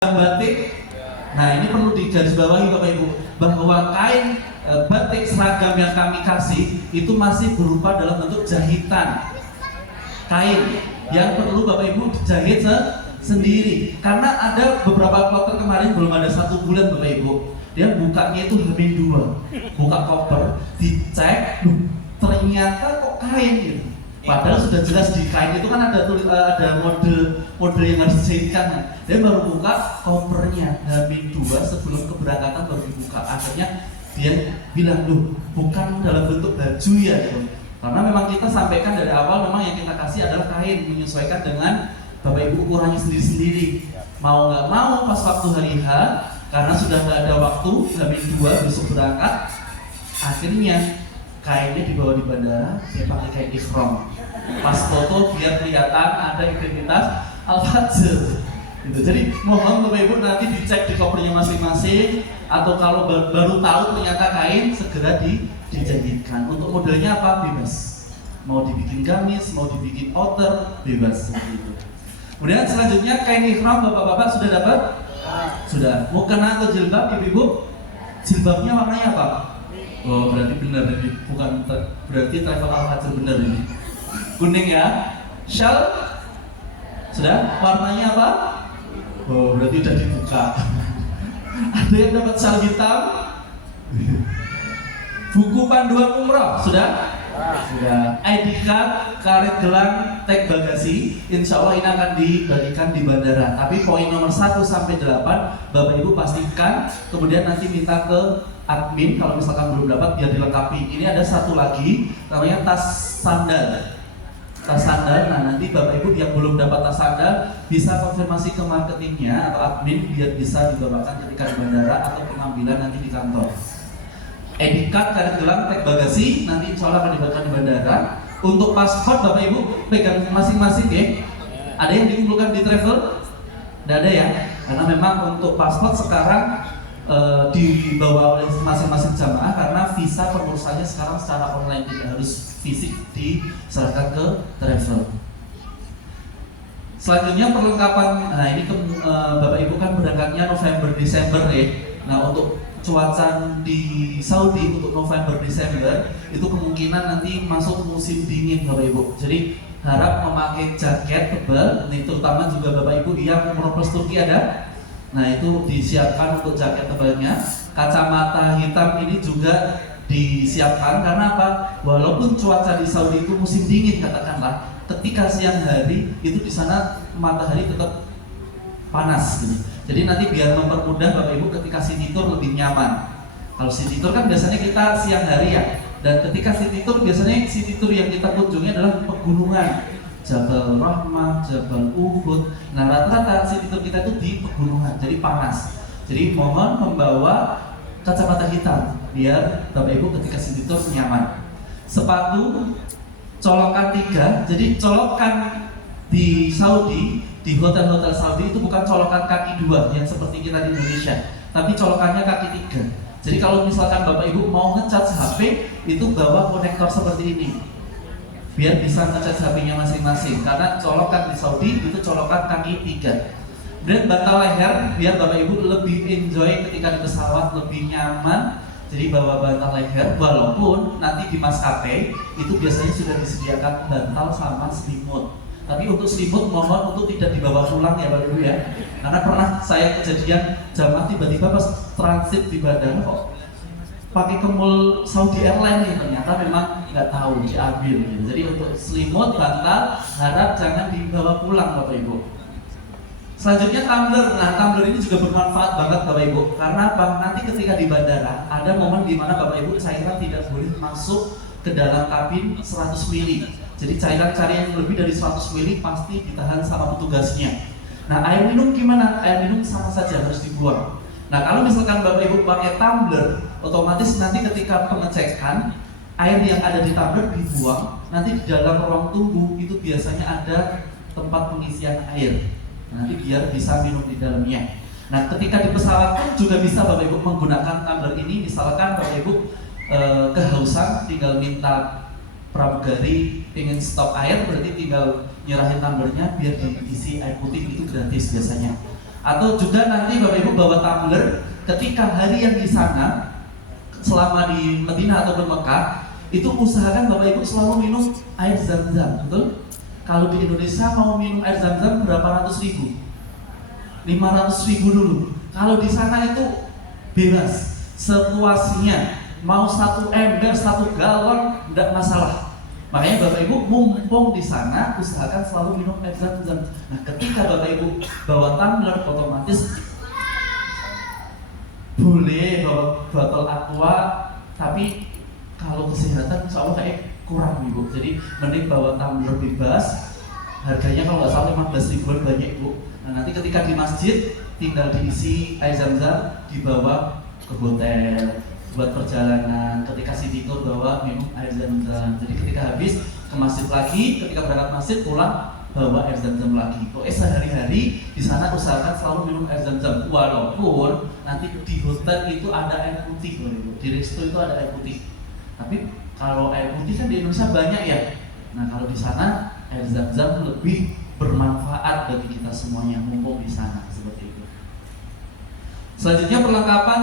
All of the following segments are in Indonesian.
batik. Nah, ini perlu digarisbawahi Bapak Ibu bahwa kain batik seragam yang kami kasih itu masih berupa dalam bentuk jahitan kain yang perlu Bapak Ibu dijahit sendiri. Karena ada beberapa kloter kemarin belum ada 1 bulan Bapak Ibu, dia bukanya itu H-2, buka koper, dicek, ternyata kok kain gitu. Padahal sudah jelas di kain itu kan ada mode yang harus dijahitkan. Dia baru buka kopernya H-2 sebelum keberangkatan baru dibuka. Akhirnya dia bilang, loh bukan dalam bentuk baju ya gitu. Karena memang kita sampaikan dari awal memang yang kita kasih adalah kain menyesuaikan dengan Bapak Ibu ukurannya sendiri-sendiri. Mau nggak mau pas waktu hari H, karena sudah nggak ada waktu H-2 besok berangkat, akhirnya kainnya dibawa di bandara, dia pakai kain ikhram. Pas foto biar kelihatan ada identitas Al-Fajr. Gitu. Jadi mohon Bapak Ibu nanti dicek di kopernya masing-masing, atau kalau baru tahu ternyata kain segera dijahitkan. Untuk modelnya apa? Bebas. Mau dibikin gamis, mau dibikin outer, bebas seperti itu. Kemudian selanjutnya kain ikhram Bapak-bapak sudah dapat? Sudah. Mau kena atau jilbab Ibu-ibu? Jilbabnya warnanya apa? Oh, berarti benar ini, bukan berarti travel Al-Fajr benar ini. Kuning ya. Shell sudah. Warnanya apa? Oh, berarti udah dibuka. Ada yang dapat shell hitam? Buku panduan umroh sudah? Sudah. ID card, karet gelang, tag bagasi, insya Allah ini akan dibagikan di bandara. Tapi poin nomor 1 sampai 8 Bapak Ibu pastikan, kemudian nanti minta ke admin kalau misalkan belum dapat biar dilengkapi. Ini ada satu lagi namanya tas sandal. Tas sandal. Nah, nanti Bapak Ibu yang belum dapat tas sandal bisa konfirmasi ke marketingnya atau admin biar bisa dibawakan ketika di bandara atau pengambilan nanti di kantor. ID card, karet gelang, tag bagasi nanti insya Allah akan dibawakan di bandara. Untuk paspor Bapak Ibu pegang masing-masing ya. Ada yang dikumpulkan di travel? Tidak ada ya. Karena memang untuk paspor sekarang dibawa oleh masing-masing jamaah karena visa pengurusannya sekarang secara online, tidak harus fisik diserahkan ke travel. Selanjutnya perlengkapan. Nah ini Bapak Ibu kan berangkatnya November Desember ya. Nah untuk cuaca di Saudi untuk November Desember itu kemungkinan nanti masuk musim dingin Bapak Ibu. Jadi harap memakai jaket tebal. Nih terutama juga Bapak Ibu yang umroh plus Turki ada. Nah itu disiapkan untuk jaket tebalnya. Kacamata hitam ini juga disiapkan karena apa? Walaupun cuaca di Saudi itu musim dingin katakanlah, ketika siang hari itu di sana matahari tetap panas gitu. Jadi nanti biar mempermudah Bapak Ibu ketika city tour lebih nyaman. Kalau city tour kan biasanya kita siang hari ya. Dan ketika city tour biasanya city tour yang kita kunjungi adalah pegunungan. Jabal Rahmah, Jabal Uhud. Nah rata-rata city tour kita itu di pegunungan, jadi panas. Jadi mohon membawa kacamata hitam biar Bapak Ibu ketika city tour nyaman. Sepatu colokan 3. Jadi colokan di Saudi, di hotel-hotel Saudi itu bukan colokan kaki 2 yang seperti kita di Indonesia, tapi colokannya kaki 3. Jadi kalau misalkan Bapak Ibu mau ngecas HP itu bawa konektor seperti ini biar bisa ngecas HP-nya masing-masing. Karena colokan di Saudi itu colokan kaki 3. Dan bantal leher biar Bapak Ibu lebih enjoy ketika di pesawat, lebih nyaman. Jadi bawa bantal leher, walaupun nanti di maskapai itu biasanya sudah disediakan bantal sama selimut. Tapi untuk selimut mohon untuk tidak dibawa pulang ya Bapak Ibu ya. Karena pernah saya kejadian jamaah tiba-tiba pas transit di bandara kok pakai kemul Saudi Airlines nih, ternyata memang nggak tahu diambil gitu. Jadi untuk selimut, bantal harap jangan dibawa pulang Bapak Ibu. Selanjutnya tumbler. Nah tumbler ini juga bermanfaat banget Bapak Ibu. Karena apa? Nanti ketika di bandara ada momen di mana Bapak Ibu cairan tidak boleh masuk ke dalam kabin 100 ml. Jadi cairan yang lebih dari 100 ml pasti ditahan sama petugasnya. Nah air minum gimana? Air minum sama saja harus dibuang. Nah kalau misalkan Bapak Ibu pakai tumbler, otomatis nanti ketika pengecekan air yang ada di tumbler dibuang. Nanti di dalam ruang tunggu itu biasanya ada tempat pengisian air. Nanti biar bisa minum di dalamnya. Nah ketika di pesawat pun juga bisa Bapak Ibu menggunakan tumbler ini. Misalkan Bapak Ibu kehausan tinggal minta pramugari pengen stok air, berarti tinggal nyerahin tumblernya biar diisi air putih, itu gratis biasanya. Atau juga nanti Bapak Ibu bawa tumbler ketika hari yang di sana selama di Madinah ataupun Mekah, itu usahakan Bapak Ibu selalu minum air zam-zam, betul? Kalau di Indonesia mau minum air zam-zam berapa ratus ribu? 500 ribu dulu. Kalau di sana itu bebas, sepuasnya. Mau 1 ember, 1 galon, tidak masalah. Makanya Bapak Ibu mumpung di sana usahakan selalu minum air zam-zam. Nah, ketika Bapak Ibu bawa tumbler, otomatis boleh bawa botol aqua, tapi kalau kesehatan insya Allah kayak kurang Ibu. Jadi mending bawa tumbler bebas. Harganya kalau nggak salah 15 ribuan banyak Ibu. Nah, nanti ketika di masjid tinggal diisi air zam-zam, dibawa ke hotel buat perjalanan. Ketika Siti Tur bawa minum air zam-zam. Jadi ketika habis ke masjid lagi, ketika berangkat masjid pulang bawa air zam-zam lagi. Pokoknya sehari-hari di sana usahakan selalu minum air zam-zam. Walaupun nanti di hotel itu ada air putih, di resto itu ada air putih. Tapi kalau air putih kan di Indonesia banyak ya. Nah, kalau di sana air zam-zam lebih bermanfaat bagi kita semuanya mumpung di sana, seperti itu. Selanjutnya perlengkapan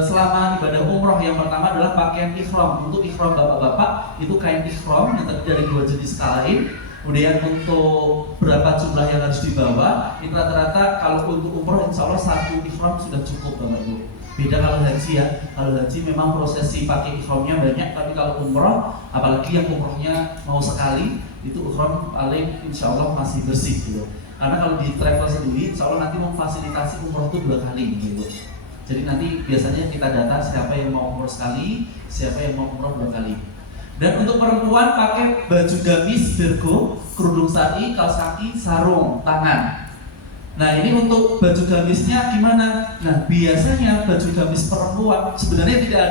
selama ibadah umroh, yang pertama adalah pakaian ihram. Untuk ihram bapak-bapak itu kain ihram yang terdiri dari 2 jenis kain. Kemudian untuk berapa jumlah yang harus dibawa, itu rata-rata kalau untuk umroh insya Allah 1 ihram sudah cukup Bapak Ibu. Beda kalau haji ya. Kalau haji memang prosesi pakai ihramnya banyak, tapi kalau umroh, apalagi yang umrohnya mau sekali, itu ihram paling insya Allah masih bersih gitu. Karena kalau di travel sendiri, insya Allah nanti memfasilitasi umroh itu 2 kali gitu. Jadi nanti biasanya kita data siapa yang mau umroh sekali, siapa yang mau umroh 2 kali. Dan untuk perempuan pakai baju gamis, bergo, kerudung sari, kaos kaki, sarung, tangan. Nah, ini untuk baju gamisnya gimana? Nah, biasanya baju gamis perempuan sebenarnya tidak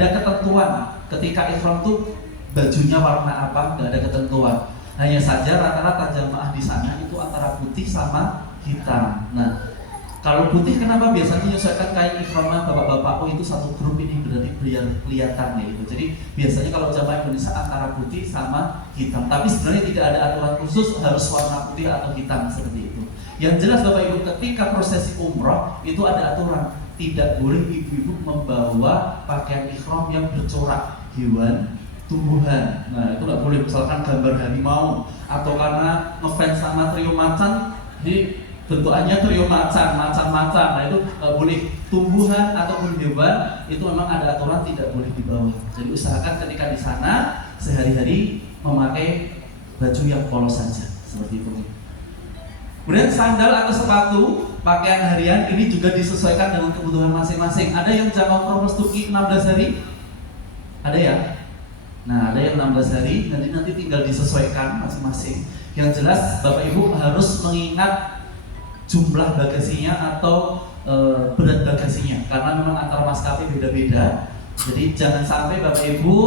ada ketentuan ketika ihram tuh bajunya warna apa, nggak ada ketentuan. Hanya saja rata-rata jamaah di sana itu antara putih sama hitam. Nah, kalau putih kenapa biasanya menyesuaikan kain ihramnya bapak-bapak? Oh, itu satu grup ini berarti biar kelihatan ya gitu. Jadi biasanya kalau jamaah Indonesia antara putih sama hitam. Tapi sebenarnya tidak ada aturan khusus harus warna putih atau hitam seperti itu. Yang jelas Bapak Ibu, ketika prosesi umroh itu ada aturan, tidak boleh ibu-ibu membawa pakaian ihram yang bercorak hewan, tumbuhan. Nah, itu nggak boleh, misalkan gambar harimau atau karena ngefans sama trio macan, jadi bentukannya trio macan. Nah, itu nggak boleh. Tumbuhan ataupun hewan itu memang ada aturan tidak boleh dibawa. Jadi usahakan ketika di sana sehari-hari memakai baju yang polos saja, seperti itu. Kemudian sandal atau sepatu pakaian harian ini juga disesuaikan dengan kebutuhan masing-masing. Ada yang jangka umroh Stuki 16 hari? Ada ya? Nah, ada yang 16 hari, nanti tinggal disesuaikan masing-masing. Yang jelas Bapak Ibu harus mengingat jumlah bagasinya atau berat bagasinya, karena memang antar maskapai beda-beda. Jadi jangan sampai Bapak Ibu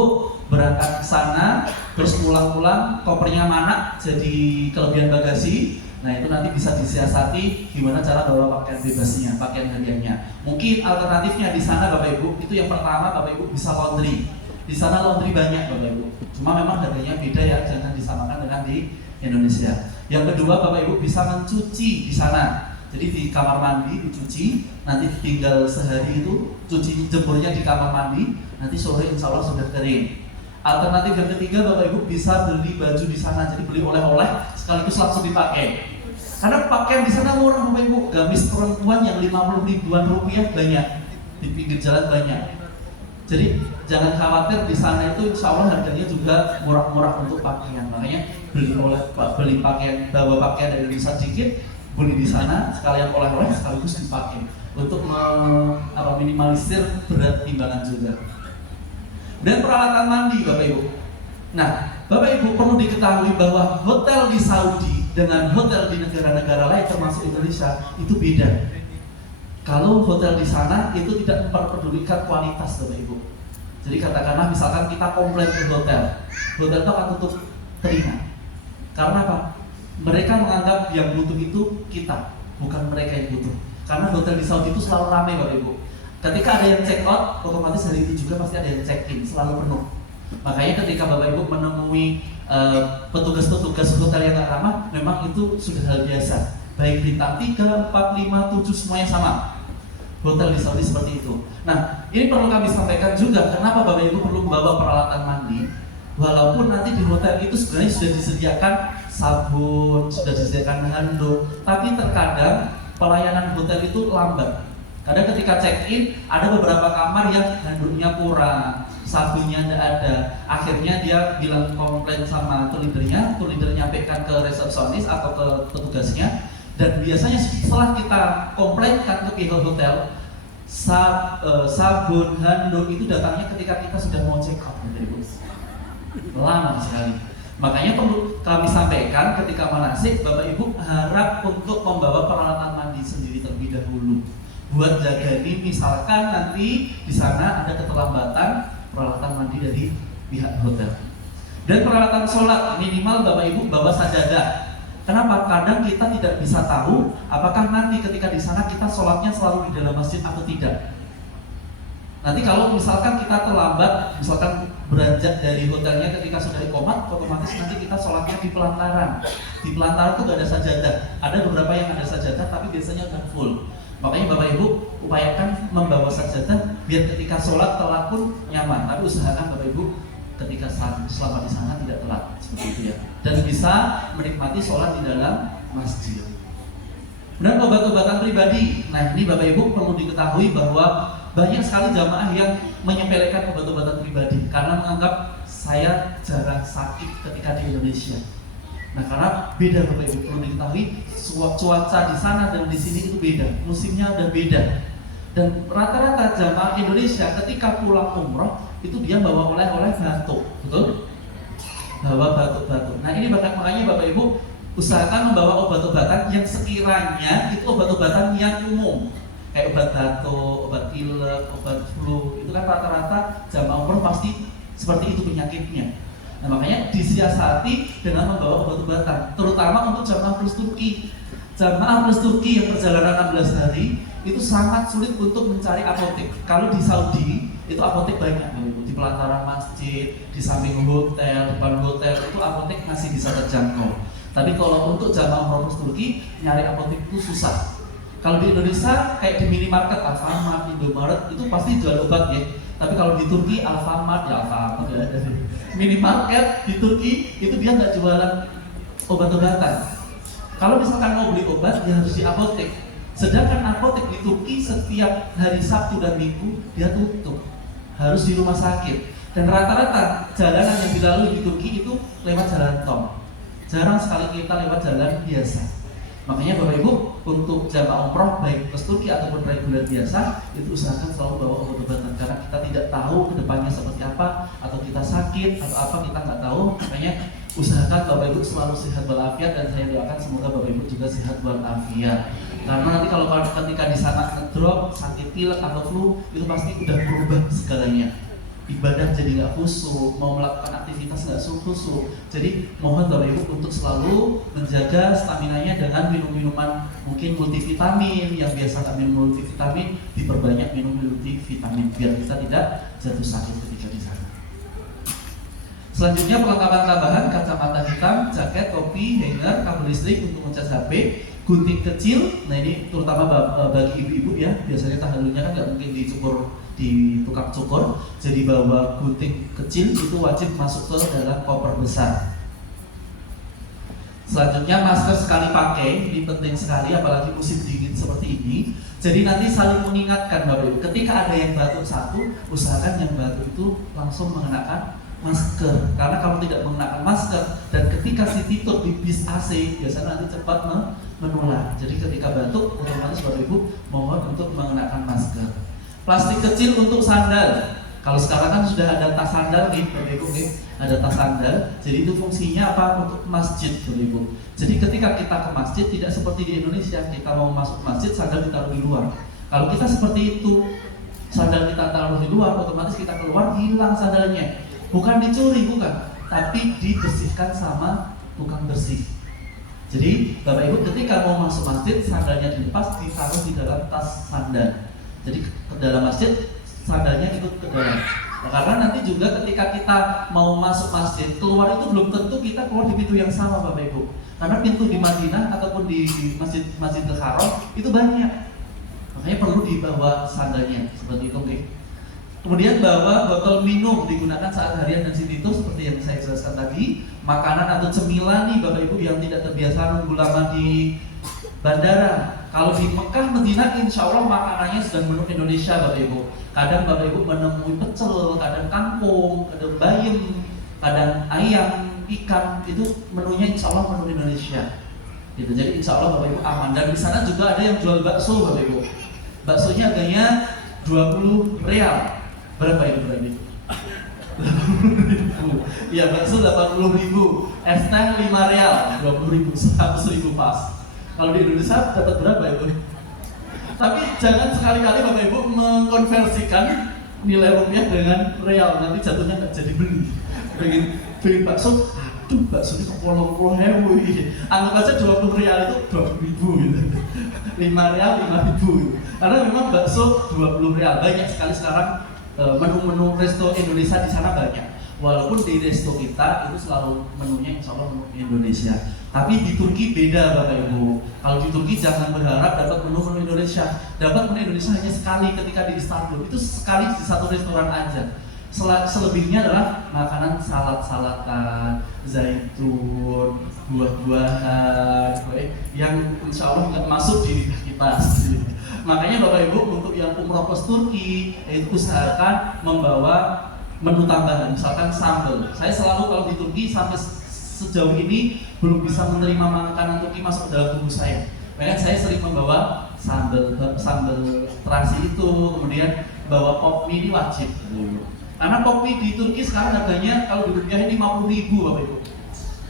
berangkat ke sana terus pulang-pulang kopernya mana jadi kelebihan bagasi. Nah, itu nanti bisa disiasati gimana cara bawa pakaian bebasnya, pakaian hariannya. Mungkin alternatifnya di sana Bapak Ibu, itu yang pertama Bapak Ibu bisa laundry. Di sana laundry banyak Bapak Ibu. Cuma memang harganya beda ya, jangan disamakan dengan di Indonesia. Yang kedua Bapak Ibu bisa mencuci di sana. Jadi di kamar mandi dicuci, nanti tinggal sehari itu cuci jemurnya di kamar mandi, nanti sore insya Allah sudah kering. Alternatif yang ketiga Bapak Ibu bisa beli baju di sana, jadi beli oleh-oleh sekaligus langsung dipakai. Karena pakaian di sana murah Bapak Ibu, gamis perempuan yang 50 ribuan rupiah banyak, di pinggir jalan banyak. Jadi jangan khawatir, di sana itu insya Allah harganya juga murah-murah untuk pakaian. Makanya beli pakaian, bawa pakaian dari Indonesia sedikit, beli di sana sekalian oleh-oleh sekaligus dipakai untuk minimalisir berat timbangan juga. Dan peralatan mandi Bapak Ibu. Nah, Bapak Ibu perlu diketahui bahwa hotel di Saudi dengan hotel di negara-negara lain termasuk Indonesia itu beda. Kalau hotel di sana itu tidak memperpedulikan kualitas Bapak Ibu. Jadi katakanlah misalkan kita komplain ke hotel itu akan tutup telinga. Karena apa? Mereka menganggap yang butuh itu kita, bukan mereka yang butuh. Karena hotel di Saudi itu selalu ramai Bapak Ibu. Ketika ada yang check out, otomatis hari itu juga pasti ada yang check in, selalu penuh. Makanya ketika Bapak Ibu menemui petugas-petugas hotel yang gak ramah, memang itu sudah hal biasa. baik bintang 3, 4, 5, 7 semuanya sama. Hotel di Saudi seperti itu. Nah, ini perlu kami sampaikan juga kenapa Bapak Ibu perlu membawa peralatan mandi. Walaupun nanti di hotel itu sebenarnya sudah disediakan sabun, sudah disediakan handuk, tapi terkadang pelayanan hotel itu lambat. Kadang ketika check-in ada beberapa kamar yang handuknya kurang, sabunnya tidak ada. Akhirnya dia bilang komplain sama tour leader nyampaikan ke resepsionis atau ke petugasnya. Dan biasanya setelah kita komplainkan ke pihak hotel, sabun, handuk itu datangnya ketika kita sudah mau check out. Lama sekali. Makanya perlu kami sampaikan ketika manasik, Bapak Ibu harap untuk membawa peralatan mandi sendiri terlebih dahulu. Buat jaga ini, misalkan nanti di sana ada keterlambatan peralatan mandi dari pihak hotel. Dan peralatan sholat minimal Bapak Ibu bawa sajadah. Kenapa? Kadang kita tidak bisa tahu apakah nanti ketika di sana kita sholatnya selalu di dalam masjid atau tidak. Nanti kalau misalkan kita terlambat, misalkan beranjak dari hotelnya ketika sudah iqomah, otomatis nanti kita sholatnya di pelantaran. Di pelantaran itu gak ada sajadah. Ada beberapa yang ada sajadah, tapi biasanya udah full. Makanya Bapak Ibu upayakan membawa sajadah biar ketika sholat telat pun nyaman. Tapi usahakan Bapak Ibu ketika selama di sana tidak telat, seperti itu ya. Dan bisa menikmati sholat di dalam masjid. Dan obat-obatan pribadi. Nah, ini Bapak Ibu perlu diketahui bahwa banyak sekali jamaah yang menyepelekan obat-obatan pribadi karena menganggap saya jarang sakit ketika di Indonesia. Nah, karena beda Bapak Ibu, perlu diketahui cuaca di sana dan di sini itu beda, musimnya udah beda. Dan rata-rata jamaah Indonesia ketika pulang umroh itu dia bawa oleh-oleh batuk, betul? Bawa batuk-batuk. Nah, ini makanya Bapak Ibu usahakan membawa obat-obatan yang sekiranya itu obat-obatan yang umum. Kayak obat batuk, obat pilek, obat flu, itu kan rata-rata jamaah umroh pasti seperti itu penyakitnya. Nah, makanya disiasati dengan membawa obat-obatan, terutama untuk jamaah plus Turki. Jamaah plus Turki yang perjalanan 16 hari itu sangat sulit untuk mencari apotek. Kalau di Saudi itu apotek banyak, di pelantaran masjid, di samping hotel, depan hotel itu apotek masih bisa terjangkau. Tapi kalau untuk jamaah umroh plus Turki nyari apotek itu susah. Kalau di Indonesia kayak di minimarket, Alfamart, Indomaret itu pasti jual obat ya. Tapi kalau di Turki Alfamart ya Alfamart ya. Minimarket di Turki itu dia nggak jualan obat-obatan. Kalau misalkan mau beli obat dia harus di apotek. Sedangkan apotek di Turki setiap hari Sabtu dan Minggu dia tutup. Harus di rumah sakit. Dan rata-rata jalanan yang dilalui di Turki itu lewat jalan tol. Jarang sekali kita lewat jalan biasa. Makanya Bapak Ibu untuk jamaah umroh baik plus Turki ataupun reguler biasa itu usahakan selalu bawa obat-obatan karena kita tidak tahu kedepannya seperti apa, atau kita sakit atau apa kita nggak tahu. Makanya usahakan Bapak Ibu selalu sehat walafiat, dan saya doakan semoga Bapak Ibu juga sehat walafiat. Karena nanti kalau ketika di sana ngedrop, sakit pilek atau flu itu pasti udah berubah segalanya. Ibadah jadi nggak khusyuk, mau melakukan aktivitas nggak khusyuk. Jadi mohon Bapak Ibu untuk selalu menjaga staminanya dengan minum-minuman mungkin multivitamin. Yang biasa nggak minum multivitamin, diperbanyak minum multivitamin biar kita tidak jatuh sakit ketika di sana. Selanjutnya perlengkapan tambahan: kacamata hitam, jaket, topi, hanger, kabel listrik untuk ngecas HP, gunting kecil. Nah, ini terutama bagi ibu-ibu ya, biasanya tahalulnya kan nggak mungkin dicukur di tukang cukur, jadi bawa gunting kecil itu wajib masuk ke dalam koper besar. Selanjutnya masker sekali pakai, ini penting sekali apalagi musim dingin seperti ini. Jadi nanti saling mengingatkan Bapak Ibu, ketika ada yang batuk satu, usahakan yang batuk itu langsung mengenakan masker. Karena kalau tidak mengenakan masker dan ketika si tidur di bis AC, biasanya nanti cepat menular. Jadi ketika batuk, otomatis Bapak Ibu mohon untuk mengenakan masker. Plastik kecil untuk sandal. Kalau sekarang kan sudah ada tas sandal nih, Bapak Ibu nih, ada tas sandal. Jadi itu fungsinya apa? Untuk masjid, Bapak Ibu. Jadi ketika kita ke masjid tidak seperti di Indonesia, kita mau masuk masjid sandal ditaruh di luar. Kalau kita seperti itu, sandal kita taruh di luar, otomatis kita keluar hilang sandalnya. Bukan dicuri, bukan, tapi dibersihkan sama tukang bersih. Jadi Bapak Ibu ketika mau masuk masjid, sandalnya dilepas, ditaruh di dalam tas sandal. Jadi ke dalam masjid, sandalnya ikut ke dalam. Nah, karena nanti juga ketika kita mau masuk masjid, keluar itu belum tentu kita keluar di pintu yang sama Bapak Ibu. Karena pintu di Madinah ataupun di Masjidil Haram itu banyak. Makanya perlu dibawa sandalnya seperti itu, okay? Kemudian bawa botol minum digunakan saat harian dan itu seperti yang saya jelaskan tadi. Makanan atau cemilan nih Bapak Ibu yang tidak terbiasa nunggu lama di bandara. Kalau di Mekah, Madinah, insya Allah makanannya sudah menu Indonesia Bapak Ibu. Kadang Bapak Ibu menemui pecel, kadang kangkung, kadang bayam, kadang ayam, ikan, itu menunya insya Allah menu Indonesia. Gitu. Jadi insya Allah Bapak Ibu aman. Dan di sana juga ada yang jual bakso Bapak Ibu. Baksonya harganya 20 real. Berapa itu berarti? 80.000. Iya, bakso 80.000. Es teh 5 real, 20.000, 100.000 pas. Kalau di Indonesia dapat berapa itu? Tapi jangan sekali-kali Bapak Ibu mengkonversikan nilai rupiah dengan real, nanti jatuhnya nggak jadi beli. Pengen beli bakso, aduh bakso ini kepolo-polo hewu. Anggap aja 20 real itu 20.000 gitu. 5 real 5.000 gitu. Karena memang bakso 20 real banyak sekali sekarang. Menu-menu resto Indonesia di sana banyak. Walaupun di resto kita itu selalu menunya insya Allah menu Indonesia. Tapi di Turki beda Bapak Ibu. Kalau di Turki jangan berharap dapat menu Indonesia. Dapat menu Indonesia hanya sekali ketika di Istanbul. Itu sekali di satu restoran aja. Selebihnya adalah makanan salad-saladan, zaitun, buah-buahan, yang insya Allah nggak masuk di lidah kita. Makanya Bapak Ibu untuk yang umroh ke Turki itu usahakan membawa menu tambahan, misalkan sambal. Saya selalu kalau di Turki sampai sejauh ini belum bisa menerima makanan Turki masuk ke dalam tubuh saya. Makanya saya sering membawa sambal terasi itu, kemudian bawa pop mie ini wajib. Karena pop mie di Turki sekarang harganya kalau dirupiahin 50.000 Bapak Ibu.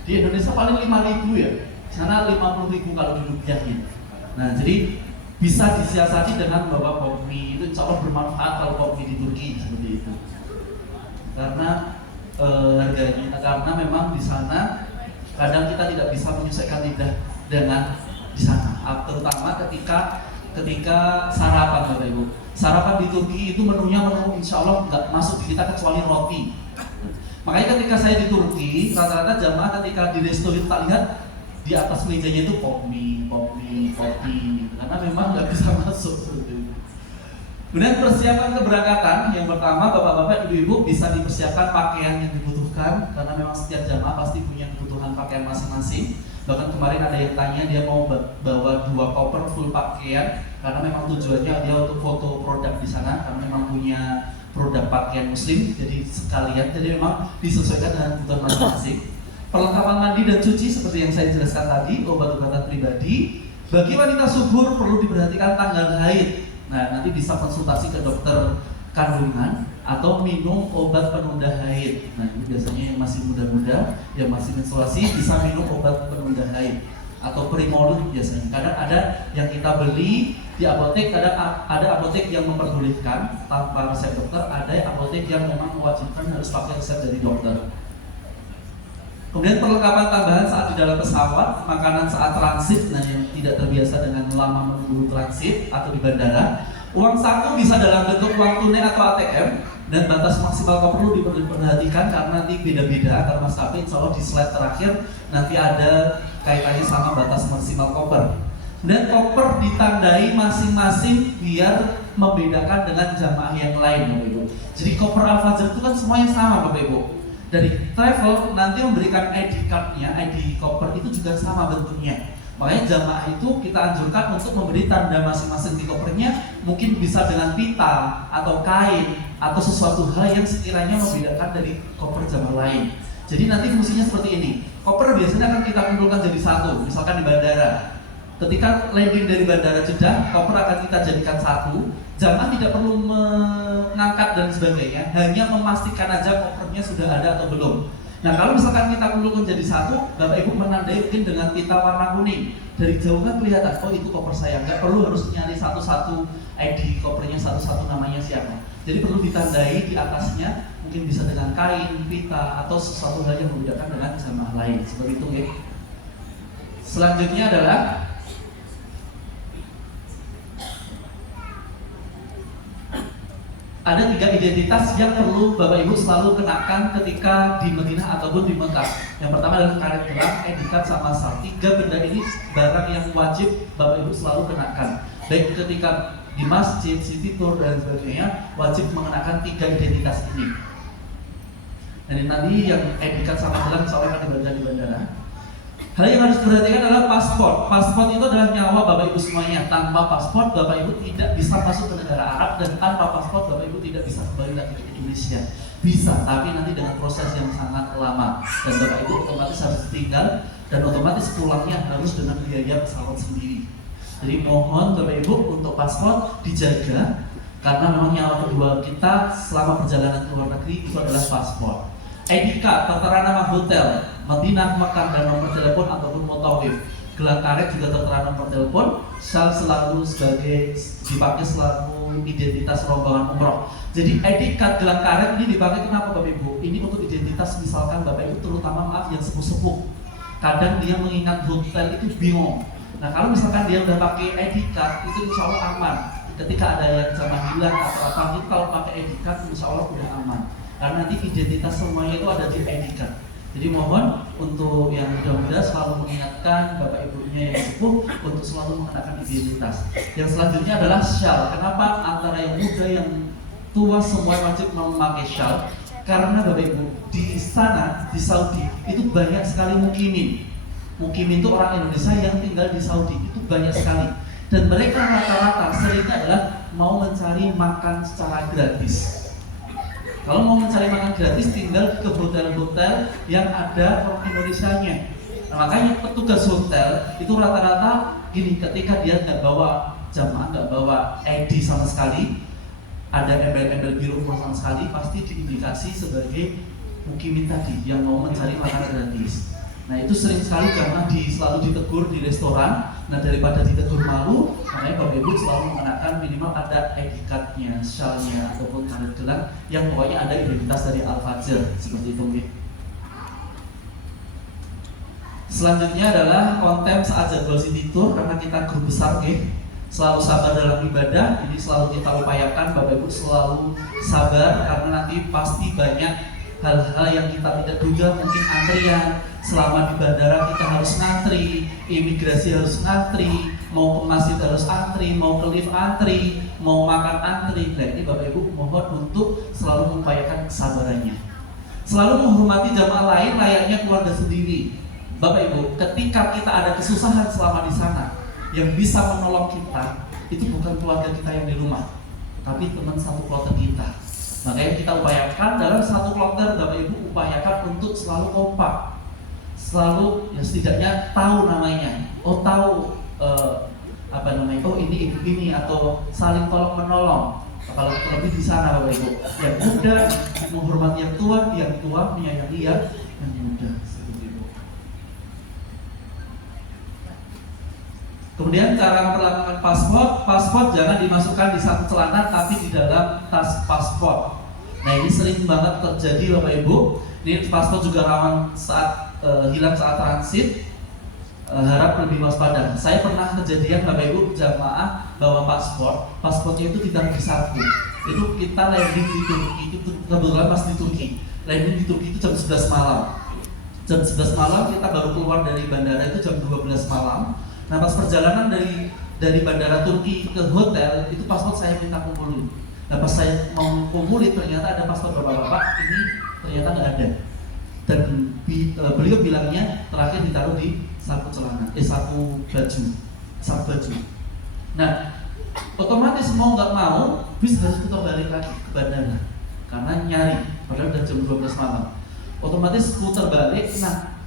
Di Indonesia paling 5.000 ya. Sana 50.000 kalau dirupiahin. Nah, jadi bisa disiasati dengan bawa pop mie, itu insya Allah bermanfaat kalau pop mie di Turki seperti itu. Karena harganya, karena memang di sana kadang kita tidak bisa menyesuaikan lidah dengan di sana, terutama ketika sarapan Bapak Ibu. Sarapan di Turki itu menunya menu insya Allah nggak masuk di kita kecuali roti. Makanya ketika saya di Turki, rata-rata jamaah ketika di resto itu tak lihat di atas mejanya itu pop mie, karena memang nggak bisa masuk seperti itu. Kemudian persiapan keberangkatan, yang pertama bapak-bapak, ibu-ibu bisa dipersiapkan pakaian yang dibutuhkan, karena memang setiap jamaah pasti punya kebutuhan pakaian masing-masing. Bahkan kemarin ada yang tanya dia mau bawa 2 koper full pakaian, karena memang tujuannya dia untuk foto produk di sana, karena memang punya produk pakaian muslim, jadi sekalian, jadi memang disesuaikan dengan kebutuhan masing-masing. Perlengkapan mandi dan cuci seperti yang saya jelaskan tadi, obat-obatan pribadi. Bagi wanita subur perlu diperhatikan tanggal haid. Nah, nanti bisa konsultasi ke dokter kandungan atau minum obat penunda haid. Nah, ini biasanya yang masih muda-muda, yang masih menstruasi bisa minum obat penunda haid atau Primolut biasanya. Kadang ada yang kita beli di apotek, kadang ada apotek yang memperbolehkan tanpa resep dokter, ada apotek yang memang mewajibkan harus pakai resep dari dokter. Kemudian perlengkapan tambahan saat di dalam pesawat, makanan saat transit, nah yang tidak terbiasa dengan lama menunggu transit atau di bandara. Uang saku bisa dalam bentuk uang tunai atau ATM, dan batas maksimal perlu diperhatikan karena nanti beda-beda. Karena maskapai insya Allah di slide terakhir nanti ada kaitannya sama batas maksimal koper. Dan koper ditandai masing-masing biar membedakan dengan jamaah yang lain Bapak Ibu. Jadi koper Al-Fajr itu kan semuanya sama Bapak Ibu. Dari travel nanti memberikan ID card-nya, ID koper itu juga sama bentuknya. Makanya jamaah itu kita anjurkan untuk memberi tanda masing-masing di kopernya, mungkin bisa dengan pita atau kain atau sesuatu hal yang sekiranya membedakan dari koper jamaah lain. Jadi nanti fungsinya seperti ini. Koper biasanya akan kita kumpulkan jadi satu, misalkan di bandara. Ketika landing dari bandara Jeddah, koper akan kita jadikan satu. Jamaah tidak perlu mengangkat dan sebagainya, hanya memastikan aja kopernya sudah ada atau belum. Nah, kalau misalkan kita kumpulkan jadi satu, Bapak Ibu menandai mungkin dengan pita warna kuning. Dari jauh kan kelihatan, oh itu koper saya. Nggak perlu harus nyari satu-satu ID kopernya, satu-satu namanya siapa. Jadi perlu ditandai di atasnya, mungkin bisa dengan kain, pita, atau sesuatu hal yang membedakan dengan jamaah lain. Seperti itu ya. Selanjutnya adalah ada 3 identitas yang perlu Bapak Ibu selalu kenakan ketika di Madinah ataupun di Mekah. Yang pertama adalah karet gelang, ID card, sama sal. 3 benda ini barang yang wajib Bapak Ibu selalu kenakan. Baik ketika di masjid, city tour dan sebagainya, wajib mengenakan 3 identitas ini. Dan tadi yang ID card sama gelang soalnya akan dibaca di bandara. Hal yang harus diperhatikan adalah paspor. Paspor itu adalah nyawa Bapak Ibu semuanya. Tanpa paspor Bapak Ibu tidak bisa masuk ke negara Arab, dan tanpa paspor Bapak Ibu tidak bisa kembali lagi ke Indonesia. Bisa, tapi nanti dengan proses yang sangat lama, dan Bapak Ibu otomatis harus tinggal, dan otomatis pulangnya harus dengan biaya pesawat sendiri. Jadi mohon Bapak Ibu untuk paspor dijaga, karena memang nyawa kedua kita selama perjalanan ke luar negeri itu adalah paspor. ID card, tertera nama hotel, Madinah, Mekah, dan nomor telepon ataupun mutawif. Gelang karet juga tertera nomor telepon. Syal selalu dipakai selalu identitas rombongan umroh. Jadi ID card, gelang karet ini dipakai kenapa Bapak Ibu? Ini untuk identitas, misalkan Bapak Ibu terutama maaf yang sepuh-sepuh. Kadang dia mengingat hotel itu bingung. Nah kalau misalkan dia udah pakai ID card itu insya Allah aman. Ketika ada yang zaman hilang atau apa itu, kalau pakai ID card insya Allah udah aman. Karena nanti identitas semuanya itu ada di ID card. Jadi mohon untuk yang muda-muda selalu mengingatkan Bapak Ibunya yang sepuh untuk selalu mengenakan identitas. Yang selanjutnya adalah syal. Kenapa antara yang muda yang tua semua wajib memakai syal? Karena Bapak Ibu di sana di Saudi itu banyak sekali mukimin. Mukimin itu orang Indonesia yang tinggal di Saudi, itu banyak sekali. Dan mereka rata-rata seringnya adalah mau mencari makan secara gratis. Kalau mau mencari makan gratis tinggal ke hotel-hotel yang ada orang Indonesianya. Nah, makanya petugas hotel itu rata-rata gini, ketika dia nggak bawa jamaah, nggak bawa ID sama sekali, ada embel-embel biru sama sekali, pasti diindikasi sebagai mukimin tadi yang mau mencari makan gratis. Nah itu sering sekali karena selalu ditegur di restoran. Nah daripada ditegur malu, makanya Bapak Ibu selalu mengenakan minimal ada ID card-nya, syalnya, ataupun karet gelang yang pokoknya ada identitas dari Al-Fajr, seperti itu. Selanjutnya adalah konten saat jadwal city tour, karena kita grup besar, selalu sabar dalam ibadah. Jadi selalu kita upayakan Bapak Ibu selalu sabar, karena nanti pasti banyak hal-hal yang kita tidak duga, mungkin antrian. Selama di bandara kita harus ngantri, imigrasi harus ngantri, mau ke masjid harus antri, mau ke lift antri, mau makan antri. Nah ini Bapak Ibu mohon untuk selalu mengupayakan kesabarannya. Selalu menghormati jamaah lain layaknya keluarga sendiri. Bapak Ibu, ketika kita ada kesusahan selama di sana, yang bisa menolong kita itu bukan keluarga kita yang di rumah, tapi teman satu kloter kita. Makanya kita upayakan dalam satu kloter, Bapak Ibu upayakan untuk selalu kompak, selalu ya setidaknya tahu namanya, tahu oh ini ibu ini, atau saling tolong menolong. Kalau lebih di sana Bapak Ibu, yang muda menghormati yang tua menyayangi yang muda. Kemudian cara memperlakukan paspor jangan dimasukkan di saku celana tapi di dalam tas paspor. Nah ini sering banget terjadi Bapak Ibu. Ini paspor juga rawan saat hilang saat transit. Harap lebih waspada. Saya pernah kejadian Bapak Ibu jamaah bawa paspornya itu ditaruh di saku. Itu kita landing di Turki, itu kebetulan pas di Turki. Landing di Turki itu jam 11 malam. Jam 11 malam kita baru keluar dari bandara itu jam 12 malam. Nah pas perjalanan dari bandara Turki ke hotel itu paspor saya minta kumpulin. Nah pas saya mau kumpulin ternyata ada paspor bapak-bapak ini ternyata nggak ada. Dan beliau bilangnya terakhir ditaruh di saku celana, saku baju. Nah otomatis mau nggak mau bis harus putar balik lagi ke bandara karena nyari, padahal udah jam 12 malam. Otomatis putar balik. Nah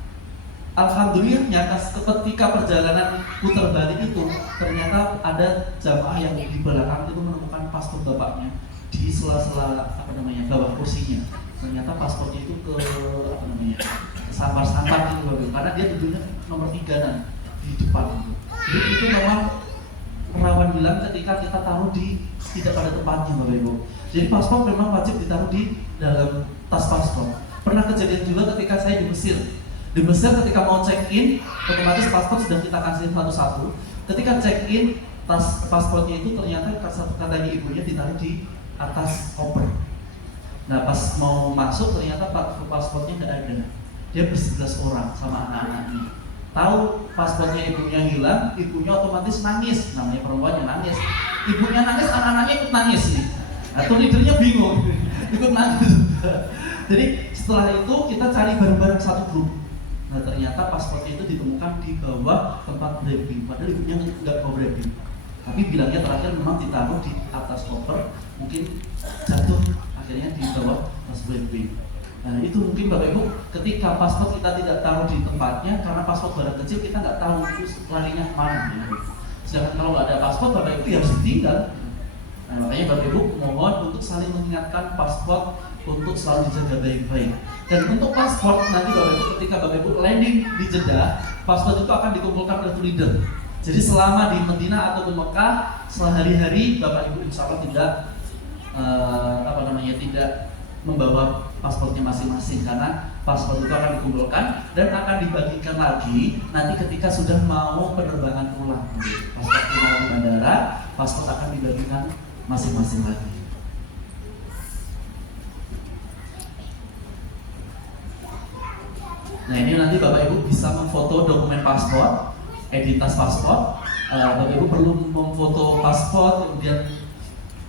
alhamdulillahnya ketika perjalanan putar balik itu ternyata ada jamaah yang di belakang itu menemukan paspor bapaknya di sela-sela bawah kursinya. Ternyata paspornya itu sampar-sampar gitu karena dia duduknya nomor 3 di depan gitu. Jadi itu memang rawan hilang ketika kita taruh tidak pada tempatnya Bapak Ibu. Jadi paspor memang wajib ditaruh di dalam tas paspor. Pernah kejadian juga ketika saya di Mesir. Di Mesir ketika mau check-in, otomatis paspor sudah kita kasih satu-satu. Ketika check-in, tas paspornya itu ternyata katanya ibunya ditaruh di atas koper. Nah pas mau masuk ternyata paspornya nggak ada. Dia ber-11 orang sama anak-anaknya. Tahu paspornya ibunya hilang, ibunya otomatis nangis. Namanya perempuan yang nangis. Ibunya nangis, anak-anaknya ikut nangis nih. Atau leadernya bingung, ikut nangis. Jadi setelah itu kita cari bareng-bareng satu grup. Nah ternyata paspornya itu ditemukan di bawah tempat wrapping. Padahal ibunya nggak mau wrapping. Tapi bilangnya terakhir memang ditaruh di atas koper, mungkin jatuh akhirnya di bawah pas wrapping. Nah itu mungkin Bapak Ibu, ketika paspor kita tidak taruh di tempatnya, karena paspor barang kecil kita nggak tahu itu larinya kemana. Ya. Sedangkan kalau nggak ada paspor, Bapak Ibu harus ditinggal. Nah makanya Bapak Ibu mohon untuk saling mengingatkan paspor untuk selalu dijaga baik-baik. Dan untuk paspor nanti Bapak Ibu ketika Bapak Ibu landing di Jeddah, paspor itu akan dikumpulkan oleh leader. Jadi selama di Madinah atau di Mekah, sehari-hari Bapak Ibu insya Allah tidak tidak membawa paspornya masing-masing, karena paspor itu akan dikumpulkan dan akan dibagikan lagi nanti ketika sudah mau penerbangan pulang. Paspor pulang di bandara, paspor akan dibagikan masing-masing lagi. Nah ini nanti Bapak Ibu bisa memfoto dokumen paspor, identitas paspor. Bapak Ibu perlu memfoto paspor, kemudian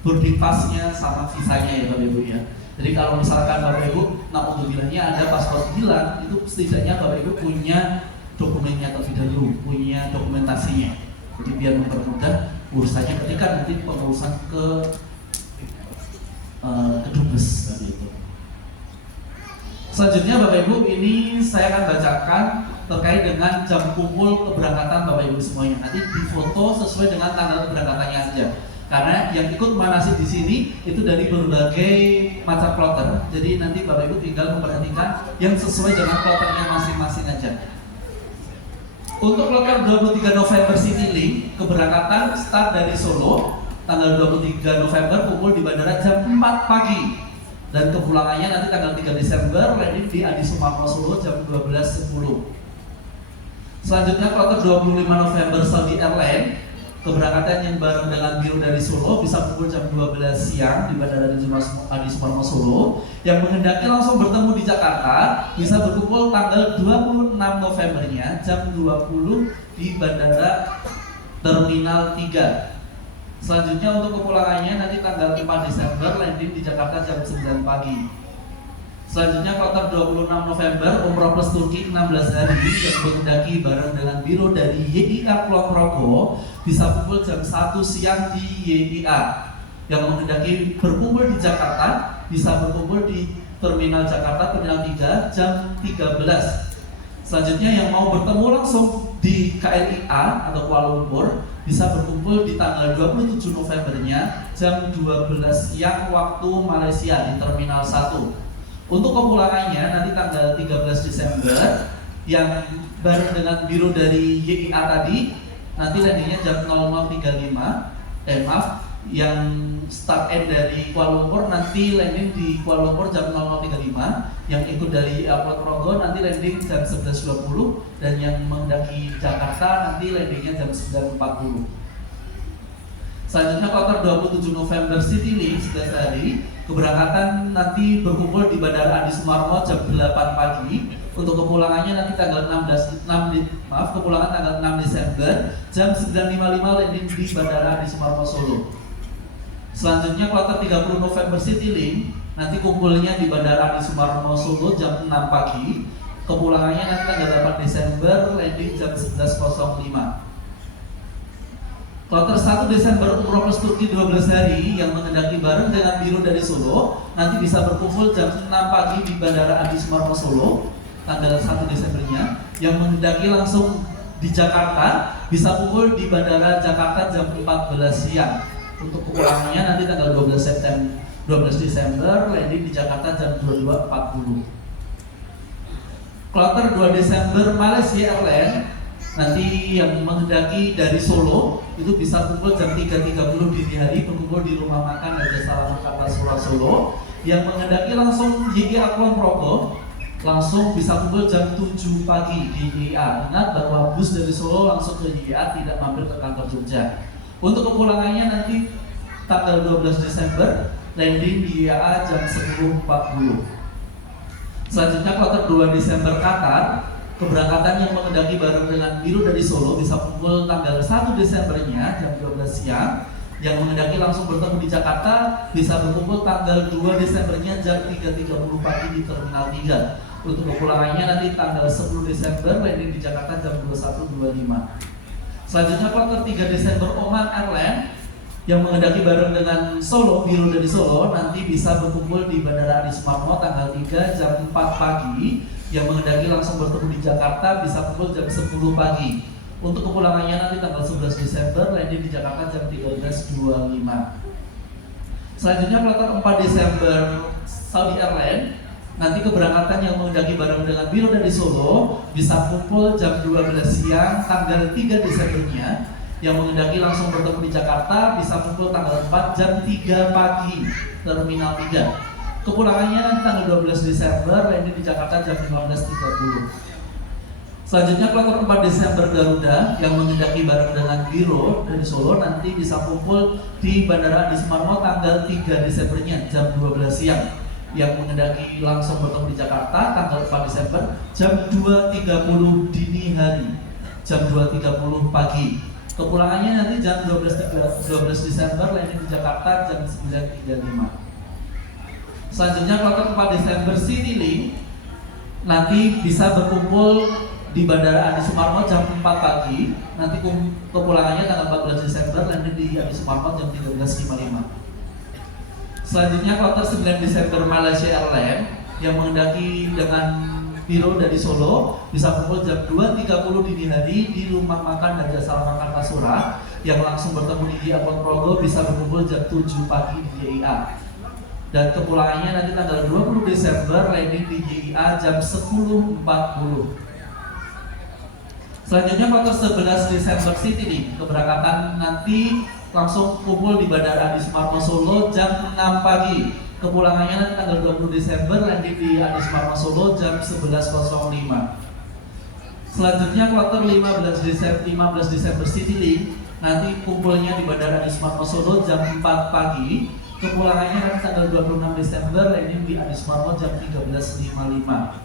boarding passnya sama visanya ya Bapak Ibu ya. Jadi kalau misalkan Bapak Ibu naudzubillah ada paspor hilang, itu setidaknya Bapak Ibu punya dokumennya terlebih dahulu, punya dokumentasinya. Jadi biar mempermudah urusannya ketika nanti pengurusan ke Dubes tadi itu. Selanjutnya Bapak Ibu, ini saya akan bacakan terkait dengan jam kumpul keberangkatan Bapak Ibu semuanya. Nanti difoto sesuai dengan tanggal keberangkatannya aja. Karena yang ikut manasik di sini itu dari berbagai macam kloter. Jadi nanti Bapak Ibu tinggal memperhatikan yang sesuai dengan kloternya masing-masing aja. Untuk kloter 23 November Citylink, keberangkatan start dari Solo tanggal 23 November kumpul di bandara jam 4 pagi. Dan kepulangannya nanti tanggal 3 Desember landing di Adi Sumarmo Solo jam 12.10. Selanjutnya kloter 25 November Saudi Airlines, keberangkatan yang bareng dengan Biro dari Solo bisa pukul jam 12 siang di Bandara Adi Sumarmo Solo. Yang menghendaki langsung bertemu di Jakarta bisa berkumpul tanggal 26 Novembernya jam 20 di Bandara Terminal 3. Selanjutnya untuk kepulangannya nanti tanggal 4 Desember landing di Jakarta jam 9 pagi. Selanjutnya kloter 26 November umroh plus Turki 16 hari yang menghendaki bareng dengan Biro dari YIA Kulon Progo bisa kumpul jam 1 siang di YIA. Yang menghendaki berkumpul di Jakarta bisa berkumpul di Terminal Jakarta Terminal 3 jam 13. Selanjutnya yang mau bertemu langsung di KLIA atau Kuala Lumpur bisa berkumpul di tanggal 27 Novembernya jam 12 siang waktu Malaysia di Terminal 1. Untuk kepulangannya nanti tanggal 13 Desember yang bareng dengan Biro dari YIA tadi nanti landingnya jam 00.35. Yang start end dari Kuala Lumpur nanti landing di Kuala Lumpur jam 00.35. Yang ikut dari Kulon Progo nanti landing jam 11.20 dan yang mendaki Jakarta nanti landingnya jam 9.40. Selanjutnya kloter 27 November Citylink 11 hari, keberangkatan nanti berkumpul di Bandara Adi Sumarmo jam 8 pagi. Untuk kepulangannya nanti tanggal kepulangan tanggal 6 Desember jam 9.55 landing di Bandara Adi Sumarmo Solo. Selanjutnya kloter 30 November Citylink nanti kumpulnya di Bandara Adi Sumarmo Solo jam 6 pagi. Kepulangannya nanti tanggal 8 Desember landing jam 11.05. Kloter 1 Desember umroh plus Turki 12 hari yang menghendaki bareng dengan Biro dari Solo nanti bisa berkumpul jam 6 pagi di Bandara Adi Sumarmo Solo tanggal 1 Desembernya. Yang menghendaki langsung di Jakarta bisa kumpul di Bandara Jakarta jam 14 siang. Untuk kepulangannya nanti tanggal 12 Desember landing di Jakarta jam 22.40. Kloter 2 Desember Malaysia Airlines nanti yang menghendaki dari Solo itu bisa kumpul jam 3.30 dini hari berkumpul di rumah makan Raja Salman Kartasura Solo. Yang menghendaki langsung YIA Kulon Progo langsung bisa kumpul jam 7 pagi di YIA. Ingat bahwa bus dari Solo langsung ke YIA, tidak mampir ke kantor Jogja. Untuk kepulangannya nanti tanggal 12 Desember landing di IAA jam 10.40. Selanjutnya kloter 2 Desember Qatar, keberangkatan yang mengendaki bareng dengan biru dari Solo bisa kumpul tanggal 1 Desembernya jam 12 siang. Yang mengendaki langsung bertemu di Jakarta bisa berkumpul tanggal 2 Desembernya jam 3.30 pagi di Terminal 3. Untuk kepulangannya nanti tanggal 10 Desember landing di Jakarta jam 21.25. Selanjutnya kloter 3 Desember Oman Airlines yang mengendaki bareng dengan Solo, biru dari Solo nanti bisa berkumpul di Bandara Adi Sumarmo tanggal 3 jam 4 pagi. Yang mengendaki langsung bertemu di Jakarta bisa kumpul jam 10 pagi. Untuk kepulangannya nanti tanggal 11 Desember landing di Jakarta jam 13.25. Selanjutnya kloter 4 Desember Saudi Airlines nanti keberangkatan yang mengendaki bareng dengan biru dari Solo bisa kumpul jam 12 siang tanggal 3 Desembernya. Yang mengendaki langsung bertemu di Jakarta bisa kumpul tanggal 4 jam 3 pagi Terminal 3. Kepulangannya nanti tanggal 12 Desember landing di Jakarta jam 15.30. Selanjutnya kloter 4 Desember Garuda yang mengendaki bareng dengan Biro dari Solo nanti bisa kumpul di Bandara Adi Sumarmo tanggal 3 Desembernya jam 12 siang. Yang mengendaki langsung bertemu di Jakarta tanggal 4 Desember jam 2.30 dini hari, jam 2.30 pagi. Kepulangannya nanti jam 12 Desember landing di Jakarta jam 9.35. Selanjutnya kloter 4 Desember Citylink nanti bisa berkumpul di Bandara Adi Sumarmo jam 4 pagi. Nanti kepulangannya tanggal 14 Desember landing di Adi Sumarmo jam 13.55. Selanjutnya kloter 9 Desember Malaysia Airlines yang mengendaki dengan Biro dari Solo bisa kumpul jam 2.30 dini hari di rumah makan Raja Salman Kartasura. Yang langsung bertemu di Airport Progo bisa berkumpul jam 7 pagi di JIA. Dan kepulangannya nanti tanggal 20 Desember landing di JIA jam 10.40. Selanjutnya kloter 11 Desember Citylink keberangkatan nanti langsung kumpul di Bandara Adi Sumarmo Solo jam 6 pagi. Kepulangannya nanti tanggal 20 Desember landing di Adi Sumarmo Solo jam 11.05. Selanjutnya kloter 15 Desember Citylink nanti kumpulnya di Bandara Adi Sumarmo Solo jam 4 pagi. Kepulangannya nanti tanggal 26 Desember landing di Adi Sumarmo jam 13.55.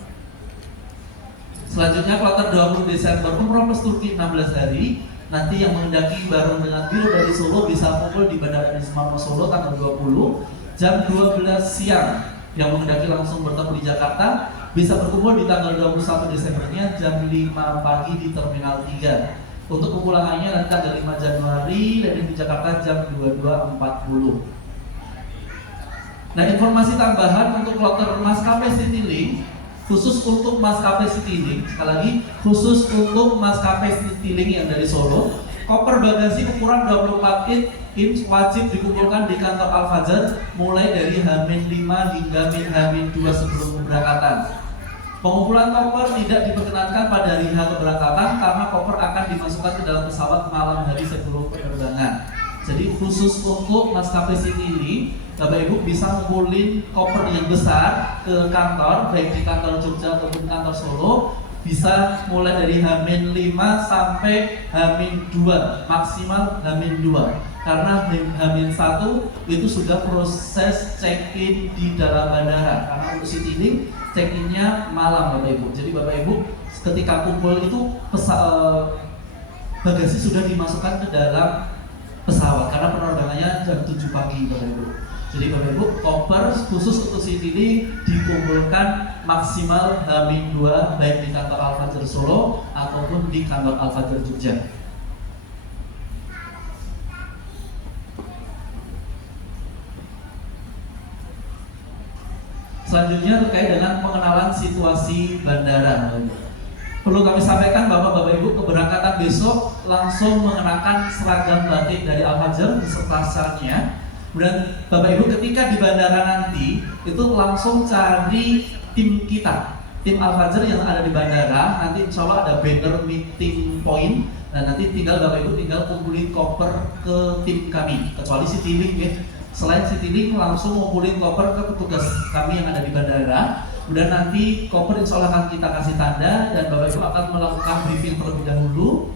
Selanjutnya kloter 20 Desember Umroh plus Turki 16 hari nanti yang mengendaki bareng dengan Biro dari Solo bisa kumpul di Bandara Adi Sumarmo Solo tanggal 20 jam 12 siang. Yang mengendaki langsung bertemu di Jakarta bisa berkumpul di tanggal 21 Desembernya jam 5 pagi di Terminal 3. Untuk kepulangannya nanti tanggal 5 Januari landing di Jakarta jam 22.40. Nah, informasi tambahan untuk kloter maskapai Citylink, khusus untuk maskapai Citylink, sekali lagi khusus untuk maskapai Citylink yang dari Solo, koper bagasi ukuran 24 inch wajib dikumpulkan di kantor Al-Fajr mulai dari H-5 hingga H-2 sebelum keberangkatan. Pengumpulan koper tidak diperkenankan pada hari H keberangkatan karena koper akan dimasukkan ke dalam pesawat malam hari sebelum penerbangan. Jadi khusus untuk maskapai Citylink, Bapak Ibu bisa ngumpulin koper yang besar ke kantor, baik di kantor Jogja ataupun kantor Solo, bisa mulai dari H-5 sampai H-2, maksimal H-2. Karena H-1 itu sudah proses check-in di dalam bandara. Karena untuk Citylink check-innya malam, Bapak Ibu. Jadi Bapak Ibu ketika kumpul itu bagasi sudah dimasukkan ke dalam pesawat karena penerbangannya jam 7 pagi, Bapak Ibu. Jadi Bapak Ibu, koper khusus untuk Citylink dikumpulkan maksimal H-2 baik di kantor Al-Fajr Solo ataupun di kantor Al-Fajr Jogja. Selanjutnya terkait dengan pengenalan situasi bandara. Perlu kami sampaikan bahwa Bapak Ibu keberangkatan besok langsung mengenakan seragam batik dari Al-Fajr beserta sarnya. Dan Bapak Ibu ketika di bandara nanti itu langsung cari tim kita, tim Al-Fajr yang ada di bandara. Nanti insya Allah ada banner meeting point. Dan nanti tinggal Bapak Ibu tinggal kumpulin koper ke tim kami, kecuali Citylink ya. Selain Citylink langsung ngumpulin koper ke petugas kami yang ada di bandara. Kemudian nanti koper insya Allah akan kita kasih tanda dan Bapak Ibu akan melakukan briefing terlebih dahulu,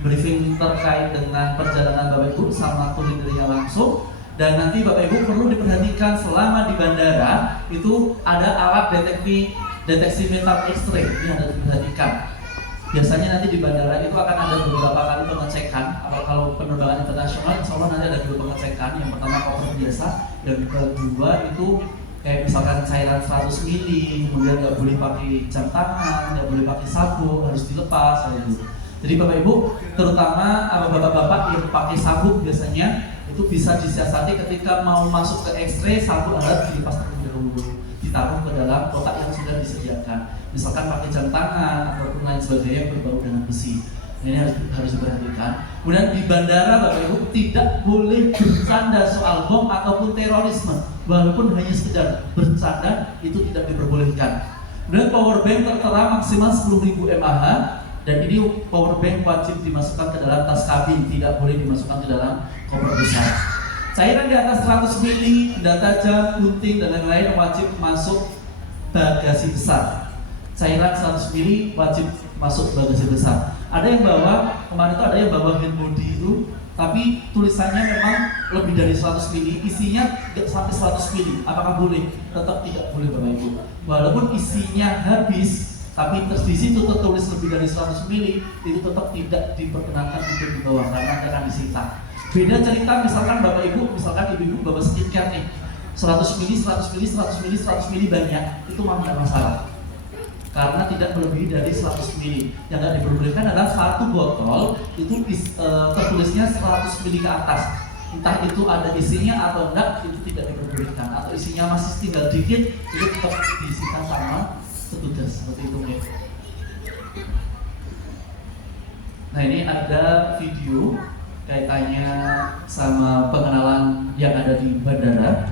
briefing terkait dengan perjalanan Bapak Ibu sama kulinernya langsung. Dan nanti Bapak Ibu perlu diperhatikan selama di bandara itu ada alat deteksi metal X-ray, ini harus diperhatikan. Biasanya nanti di bandara itu akan ada beberapa kali pengecekan. Kalau penerbangan internasional, insya Allah nanti ada 2 pengecekan. Yang pertama koper biasa, yang kedua itu kayak misalkan cairan 100 ml, kemudian nggak boleh pakai jam tangan, nggak boleh pakai sabuk, harus dilepas kayak gitu. Jadi Bapak Ibu, terutama bapak-bapak yang pakai sabuk biasanya itu bisa disiasati ketika mau masuk ke X-ray, sabuk harus dilepas terlebih dahulu, ditaruh ke dalam kotak yang sudah disediakan. Misalkan pakai jam tangan ataupun lain sebagainya yang berbau dengan besi. Ini harus diperhatikan. Kemudian di bandara Bapak Ibu tidak boleh bercanda soal bom ataupun terorisme, walaupun hanya sekedar bercanda itu tidak diperbolehkan. Kemudian power bank tertera maksimal 10.000 mAh. Dan ini power bank wajib dimasukkan ke dalam tas kabin, tidak boleh dimasukkan ke dalam koper besar. Cairan di atas 100 ml, benda tajam, gunting, dan lain-lain wajib masuk bagasi besar. Cairan 100 ml wajib masuk bagasi besar. Ada yang bawa, kemarin itu ada yang bawa hand body itu, tapi tulisannya memang lebih dari 100 ml, isinya tidak sampai 100 ml. Apakah boleh? Tetap tidak boleh Bapak Ibu. Walaupun isinya habis, tapi di situ tertulis lebih dari 100 ml, itu tetap tidak diperkenankan untuk dibawa karena akan disita. Beda cerita misalkan Bapak Ibu, misalkan Ibu-ibu bawa skincare nih, 100 ml, 100 ml, 100 ml, 100 ml banyak, itu memang tidak masalah. Karena tidak melebihi dari 100 ml. Yang tidak diperbolehkan adalah satu botol itu tertulisnya 100 ml ke atas. Entah itu ada isinya atau enggak, itu tidak diperbolehkan. Atau isinya masih tinggal dikit, itu tetap disita sama petugas, seperti itu ya. Nah ini ada video kaitannya sama pengenalan yang ada di bandara.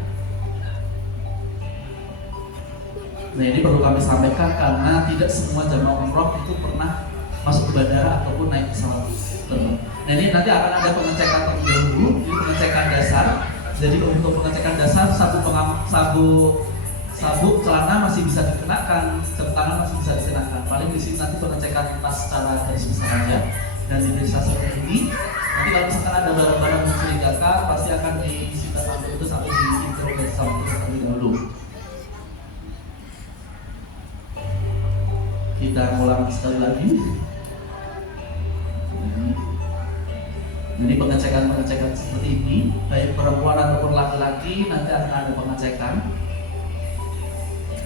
Nah ini perlu kami sampaikan karena tidak semua jamaah umroh itu pernah masuk ke bandara ataupun naik pesawat terbang. Nah ini nanti akan ada pengecekan terlebih dahulu, ini pengecekan dasar. Jadi untuk pengecekan dasar sabuk celana masih bisa dikenakan, jam tangan masih bisa dikenakan. Paling di sini nanti pengecekan tas secara garis besar saja dan diperiksa seperti ini. Nanti kalau misalkan ada barang-barang mencurigakan, pasti akan disita sampai itu sampai diinterogasi sampai terlebih dahulu. Kita ulang sekali lagi. Jadi pengecekan seperti ini, baik perempuan ataupun laki-laki nanti akan ada pengecekan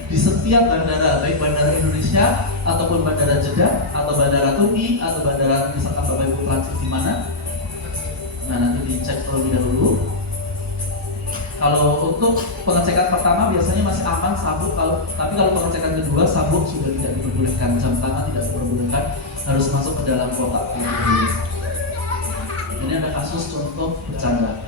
di setiap bandara, baik bandara Indonesia ataupun bandara Jeddah atau bandara Turki atau bandara misalkan Bapak Ibu transit di mana. Nah nanti dicek terlebih dahulu. Kalau untuk pengecekan pertama biasanya masih aman sabuk, tapi kalau pengecekan kedua sabuk sudah tidak diperbolehkan, jam tangan tidak diperbolehkan, harus masuk ke dalam kotak. Ini ada kasus contoh bercanda.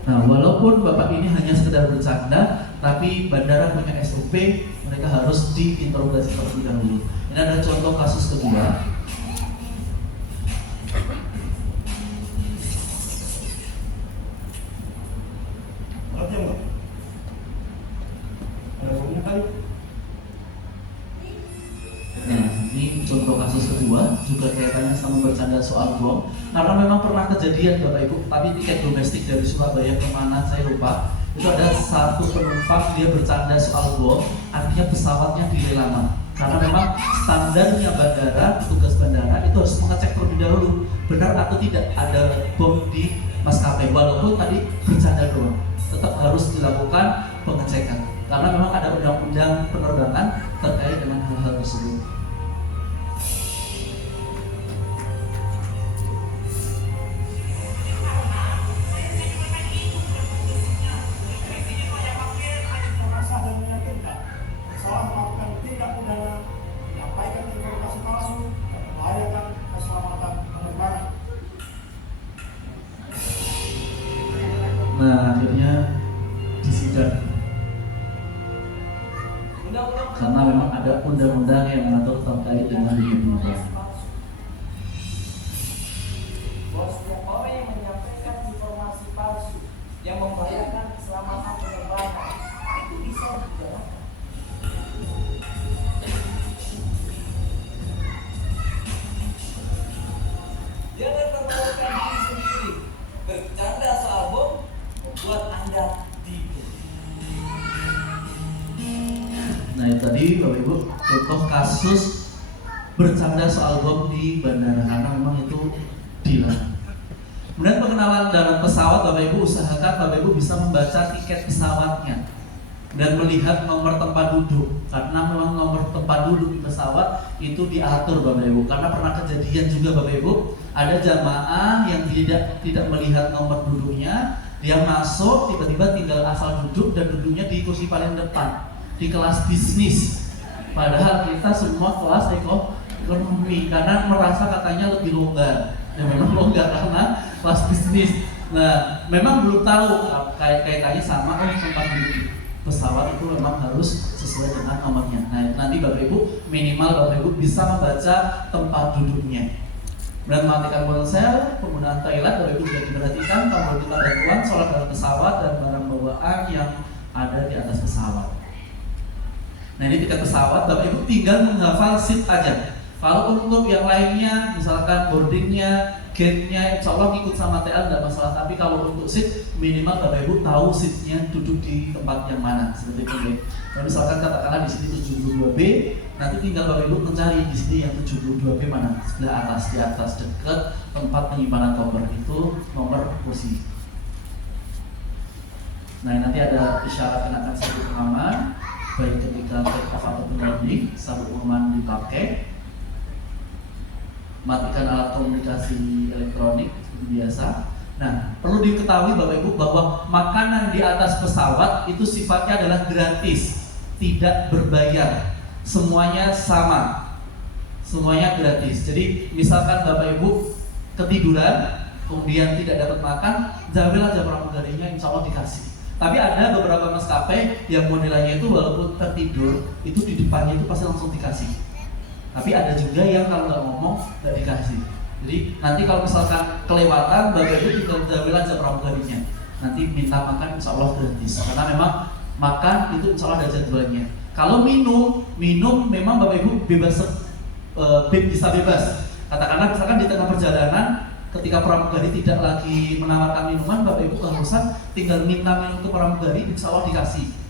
Nah, walaupun Bapak ini hanya sekedar bercanda, tapi bandara punya SOP, mereka harus diinterogasi terlebih dahulu. Ini ada contoh kasus kedua. Nah, ini contoh kasus kedua, juga kaitannya sama bercanda soal bom. Karena memang pernah kejadian Bapak Ibu, tapi tiket domestik dari Surabaya kemana saya lupa. Itu ada satu penumpang dia bercanda soal bom, artinya pesawatnya dilelang. Karena memang standarnya bandara, petugas bandara itu harus mengecek terlebih dahulu benar atau tidak ada bom di maskapai. Walaupun tadi bercanda doang, tetap harus dilakukan pengecekan. Karena memang ada undang-undang penerbangan terkait dengan hal-hal tersebut. Nah akhirnya disidang karena memang ada undang-undang yang mengatur terkait dengan penerbangan. siap tidur. Nah itu tadi Bapak Ibu contoh kasus bercanda soal bom di bandara karena memang itu dilarang. Kemudian pengenalan dalam pesawat, Bapak Ibu usahakan Bapak Ibu bisa membaca tiket pesawatnya dan melihat nomor tempat duduk, karena memang nomor tempat duduk di pesawat itu diatur Bapak Ibu. Karena pernah kejadian juga Bapak Ibu, ada jamaah yang tidak melihat nomor duduknya, dia masuk tiba-tiba tinggal asal duduk dan duduknya di kursi paling depan di kelas bisnis. Padahal kita semua kelas ekonomi karena merasa katanya lebih longgar. Ya memang longgar karena kelas bisnis. Nah, memang belum tahu kaitannya sama tempat duduk pesawat itu memang harus sesuai dengan nomornya. Nah, nanti Bapak Ibu minimal Bapak Ibu bisa membaca tempat duduknya. Dan mematikan ponsel, penggunaan toilet Bapak Ibu juga diperhatikan, tombol buka bantuan, sholat dalam pesawat dan barang bawaan yang ada di atas pesawat. Nah ini tiket pesawat, Bapak Ibu tinggal menghafal seat aja. Kalau untuk yang lainnya, misalkan boardingnya, gate-nya, insya Allah ikut sama TA tidak masalah. Tapi kalau untuk seat, minimal Bapak Ibu tahu seatnya duduk di tempat yang mana, seperti itu ya. Kalau misalkan katakanlah di sini 72B, nanti tinggal Bapak Ibu mencari di sini yang 72B mana, sebelah atas, di atas dekat tempat penyimpanan koper itu nomor kursi. Nah nanti ada isyarat kenakan sabuk pengaman, baik ketika take off atau landing, sabuk pengaman dipakai. Matikan alat komunikasi elektronik seperti biasa. Nah, perlu diketahui Bapak Ibu bahwa makanan di atas pesawat itu sifatnya adalah gratis, tidak berbayar. Semuanya sama. Semuanya gratis. Jadi, misalkan Bapak Ibu ketiduran, kemudian tidak dapat makan, jambil aja pramugarinya, insya Allah dikasih. Tapi ada beberapa maskapai yang modelannya itu walaupun tertidur, itu di depannya itu pasti langsung dikasih. Tapi ada juga yang kalau nggak ngomong nggak dikasih. Jadi nanti kalau misalkan kelewatan, Bapak Ibu tinggal jambil aja pramugarinya. Nanti minta makan insya Allah gratis. Karena memang makan itu insya Allah ada jadwalnya. Kalau minum memang Bapak Ibu bebas, bisa bebas. Katakanlah misalkan di tengah perjalanan, ketika pramugari tidak lagi menawarkan minuman, Bapak Ibu keharusan tinggal minta minum ke pramugari, insya Allah dikasih.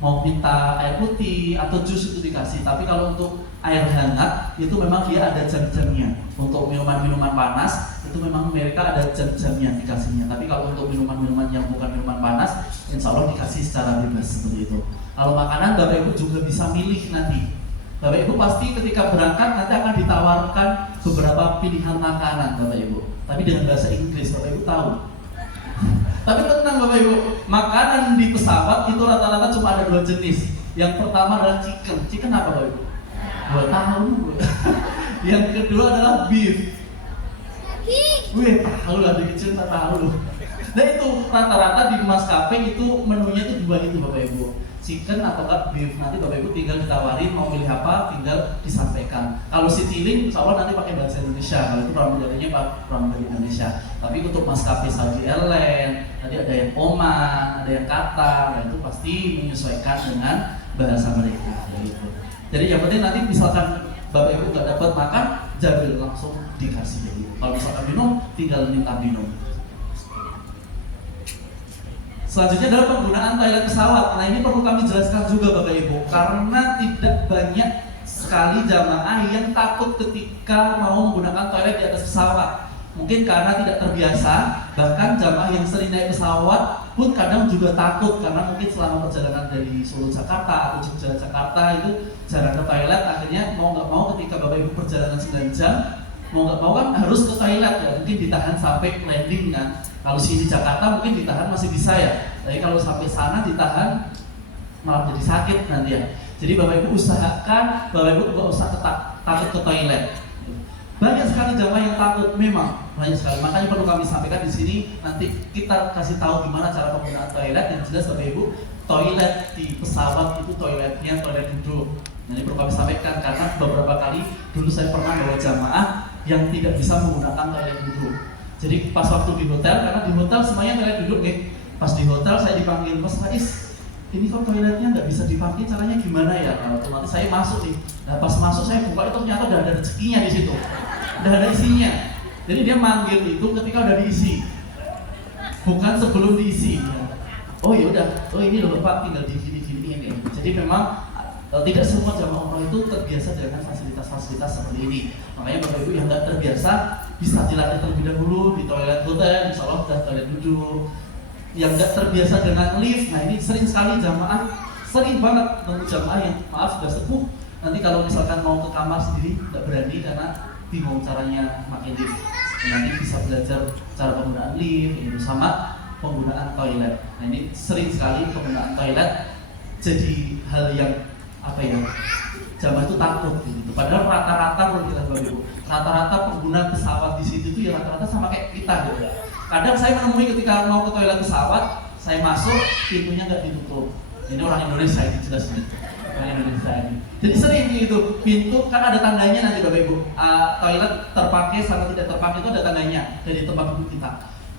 Mau minta air putih atau jus itu dikasih. Tapi kalau untuk air hangat itu memang dia ada jam-jamnya. Untuk minuman-minuman panas itu memang mereka ada jam-jamnya dikasihnya. Tapi kalau untuk minuman-minuman yang bukan minuman panas, insya Allah dikasih secara bebas seperti itu. Kalau makanan Bapak Ibu juga bisa milih nanti. Bapak Ibu pasti ketika berangkat nanti akan ditawarkan beberapa pilihan makanan Bapak Ibu. Tapi dengan bahasa Inggris, Bapak Ibu tahu. Tapi tenang Bapak Ibu, makanan di pesawat itu rata-rata cuma ada 2 jenis. Yang pertama adalah chicken. Chicken apa Bapak Ibu? 2 tahun. Yang kedua adalah beef. Wih, tahu lah, di kecil tak tahu loh. Nah itu rata-rata di maskapai itu menunya itu 2 itu Bapak Ibu. Chicken atau beef, nanti Bapak Ibu tinggal ditawarin mau pilih apa, tinggal disampaikan. Kalau Citylink, insya Allah nanti pakai bahasa Indonesia. Kalau itu pramugarinya Pak pramugari Indonesia. Tapi untuk maskapai Saudi Airlines, nanti ada yang Oman, ada yang Qatar, dan itu pasti menyesuaikan dengan bahasa mereka. Gitu. Jadi yang penting nanti misalkan Bapak Ibu nggak dapat makan, jambil langsung dikasih. Gitu. Kalau misalkan minum, tinggal minta minum. Selanjutnya adalah penggunaan toilet pesawat. Nah ini perlu kami jelaskan juga Bapak Ibu, karena tidak banyak sekali jamaah yang takut ketika mau menggunakan toilet di atas pesawat. Mungkin karena tidak terbiasa, bahkan jamaah yang sering naik pesawat pun kadang juga takut karena mungkin selama perjalanan dari Solo Jakarta atau Jogja Jakarta itu jarang ke toilet. Akhirnya mau nggak mau ketika Bapak Ibu perjalanan 9 jam, mau nggak mau kan harus ke toilet ya, mungkin ditahan sampai landing kan. Kalau sini Jakarta mungkin ditahan masih bisa ya, tapi kalau sampai sana ditahan malah jadi sakit nanti ya. Jadi Bapak Ibu usahakan Bapak Ibu nggak usah takut ke toilet. Banyak sekali jamaah yang takut, memang banyak sekali. Makanya perlu kami sampaikan di sini. Nanti kita kasih tahu gimana cara penggunaan toilet. Yang jelas Bapak Ibu, toilet di pesawat itu toiletnya toilet duduk. Ini perlu kami sampaikan karena beberapa kali dulu saya pernah bawa jamaah yang tidak bisa menggunakan toilet duduk. Jadi pas waktu di hotel, karena di hotel semuanya toilet duduk nih. Pas di hotel saya dipanggil, Mas Rais, ini kok toiletnya nggak bisa dipakai, caranya gimana ya? Nah, otomatis saya masuk nih. Nah pas masuk saya buka itu ternyata udah ada rezekinya di situ, udah ada isinya. Jadi dia manggil itu ketika udah diisi, bukan sebelum diisi. oh ya udah, oh ini loh Pak tinggal di gini ini. Jadi memang tidak semua jamaah umroh itu terbiasa dengan fasilitas-fasilitas seperti ini. Makanya Bapak Ibu yang nggak terbiasa bisa dilatih terlebih dahulu di toilet hotel, insya Allah sudah toilet duduk. Yang nggak terbiasa dengan lift, nah ini sering sekali jamaah, sering banget nunggu jamaah yang maaf sudah sepuh. Nanti kalau misalkan mau ke kamar sendiri nggak berani karena bingung caranya makin lift. Nanti bisa belajar cara penggunaan lift, ini sama penggunaan toilet. Nah ini sering sekali penggunaan toilet jadi hal yang apa ya, jamaah itu takut gitu. Padahal rata-rata kalau kita Bapak Ibu, rata-rata pengguna pesawat di situ itu ya rata-rata sama kayak kita gitu. Kadang saya menemui ketika mau ke toilet pesawat, saya masuk pintunya nggak ditutup. Ini orang Indonesia ini jelas nih, orang Indonesia ini. Jadi sering gitu, pintu kan ada tandanya nanti Bapak Ibu, toilet terpakai sama tidak terpakai itu ada tandanya dari tempat duduk kita.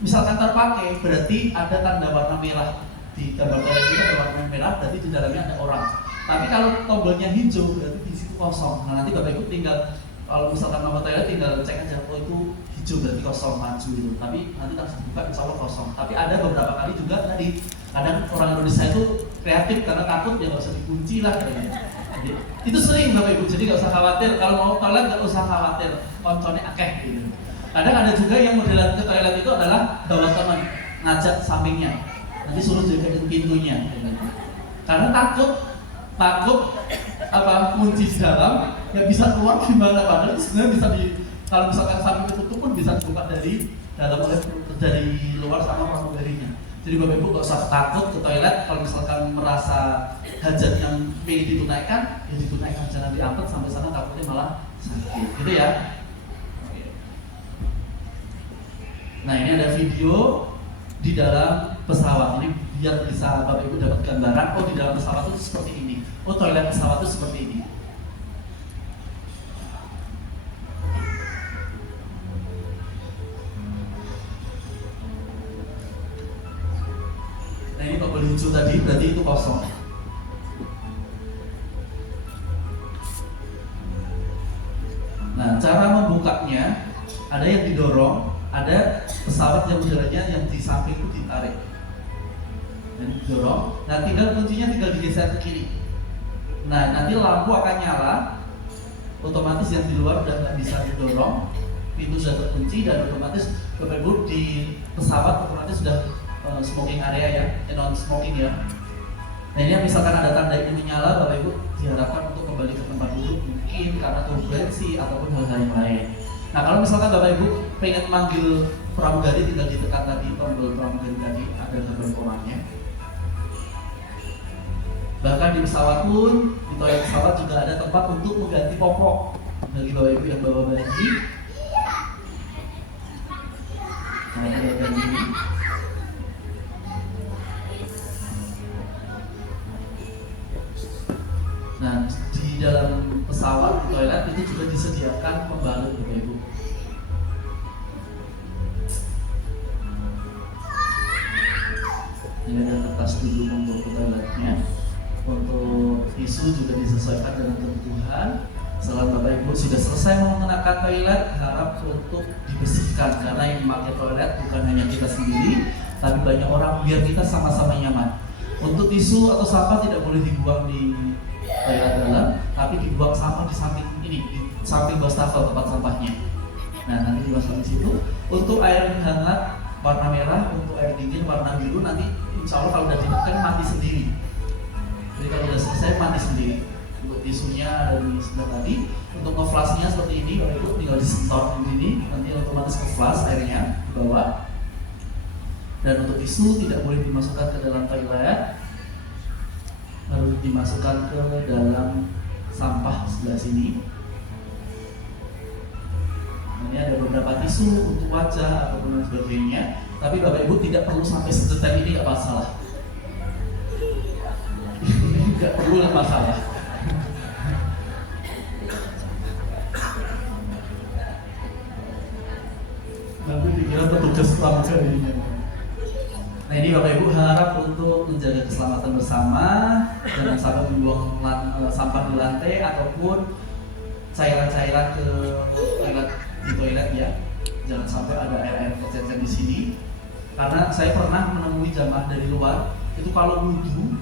Misalkan terpakai berarti ada tanda warna merah di gambar toilet kita, ada warna merah berarti di dalamnya ada orang. Tapi kalau tombolnya hijau berarti di situ kosong. Nah nanti Bapak Ibu tinggal kalau misalkan mau toilet tinggal cek aja, oh itu hijau berarti kosong, maju gitu. Tapi nanti harus dibuka insya Allah kosong. Tapi ada beberapa kali juga tadi kadang orang Indonesia itu kreatif karena takut ya nggak usah dikunci lah kayaknya. Jadi, itu sering Bapak Ibu, jadi nggak usah khawatir kalau mau toilet nggak usah khawatir, konconnya akeh gitu. Kadang ada juga yang modelan ke toilet itu adalah bawa teman, ngajak sampingnya, nanti suruh jagain pintunya, karena takut apa kunci di dalam ya bisa keluar gimana, padahal sebenarnya bisa kalau misalkan samping tertutup pun bisa dibuka dari dalam oleh dari luar sama pramugarinya. Jadi Bapak Ibu nggak usah takut ke toilet kalau misalkan merasa hajat yang ingin ditunaikan, ya ditunaikan, jangan diangkat sampai sana takutnya malah sakit, gitu ya. Nah ini ada video di dalam pesawat, ini biar bisa Bapak Ibu dapat gambaran, oh di dalam pesawat itu seperti ini, oh toilet pesawat itu seperti ini. Nah ini tombol hijau tadi berarti itu kosong. Nah cara membukanya ada yang didorong, ada pesawat yang udaranya yang di samping itu ditarik dan didorong. Nah tinggal kuncinya tinggal digeser ke kiri. Nah nanti lampu akan nyala, otomatis yang di luar udah nggak bisa didorong, pintu sudah terkunci dan otomatis Bapak Ibu di pesawat otomatis sudah smoking area ya, non smoking ya. Nah ini misalkan ada tanda ini menyala, Bapak Ibu diharapkan untuk kembali ke tempat duduk, mungkin karena turbulensi ataupun hal-hal yang lain. Nah kalau misalkan Bapak Ibu pengen manggil pramugari, tinggal ditekan tadi tombol pramugari tadi, ada gambar orangnya. Bahkan di pesawat pun, di toilet pesawat juga ada tempat untuk mengganti popok bagi Bapak Ibu yang bawa bayi. Nah ini ada ini. Nah, di dalam pesawat, di toilet itu juga disediakan pembalut Bapak Ibu. Ini ada kertas dulu untuk toiletnya. Untuk tisu juga disesuaikan dengan kebutuhan. Setelah Bapak Ibu sudah selesai menggunakan toilet, harap untuk dibersihkan karena yang memakai toilet bukan hanya kita sendiri, tapi banyak orang, biar kita sama-sama nyaman. Untuk tisu atau sampah tidak boleh dibuang di toilet dalam, tapi dibuang sampah di samping ini, di samping wastafel tempat sampahnya. Nah nanti dimasukkan di situ. Untuk air hangat warna merah, untuk air dingin warna biru, nanti insya Allah kalau udah ditekan mati sendiri. Jadi kalau udah selesai mati sendiri. Untuk tisunya ada di sebelah tadi. Untuk ngeflashnya seperti ini, Bapak Ibu tinggal disetor di sini, nanti otomatis ngeflash airnya di bawah. Dan untuk tisu tidak boleh dimasukkan ke dalam toilet, harus dimasukkan ke dalam sampah sebelah sini. Ini ada beberapa tisu untuk wajah ataupun lain sebagainya, tapi Bapak Ibu tidak perlu sampai sedetail ini, nggak masalah. Nggak perlu, nggak masalah. Nanti dikira petugas pramugarinya. Nah ini Bapak Ibu harap untuk menjaga keselamatan bersama, jangan sampai membuang sampah di lantai ataupun cairan-cairan ke toilet, di toilet ya. Jangan sampai ada air-air kecil-kecil di sini. Karena saya pernah menemui jamaah dari luar itu kalau wudhu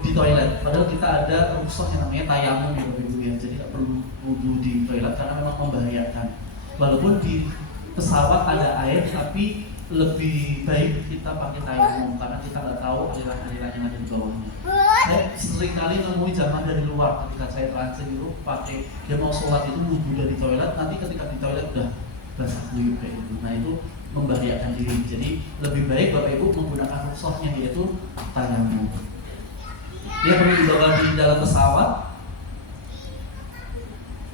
di toilet, padahal kita ada rukhsah yang namanya tayamum ya Bapak Ibu ya, jadi nggak perlu wudhu di toilet karena memang membahayakan. Walaupun di pesawat ada air, tapi lebih baik kita pakai tayamum karena kita nggak tahu aliran-aliran yang ada di bawahnya. Saya sering kali nemui jamaah dari luar ketika saya transit itu pakai, dia mau sholat itu wudhu dari toilet, nanti ketika di toilet udah basah kuyup kayak gitu. Nah itu membahayakan diri. Jadi lebih baik Bapak Ibu menggunakan rukhsahnya yaitu tayamum. Dia perlu dibawa di dalam pesawat.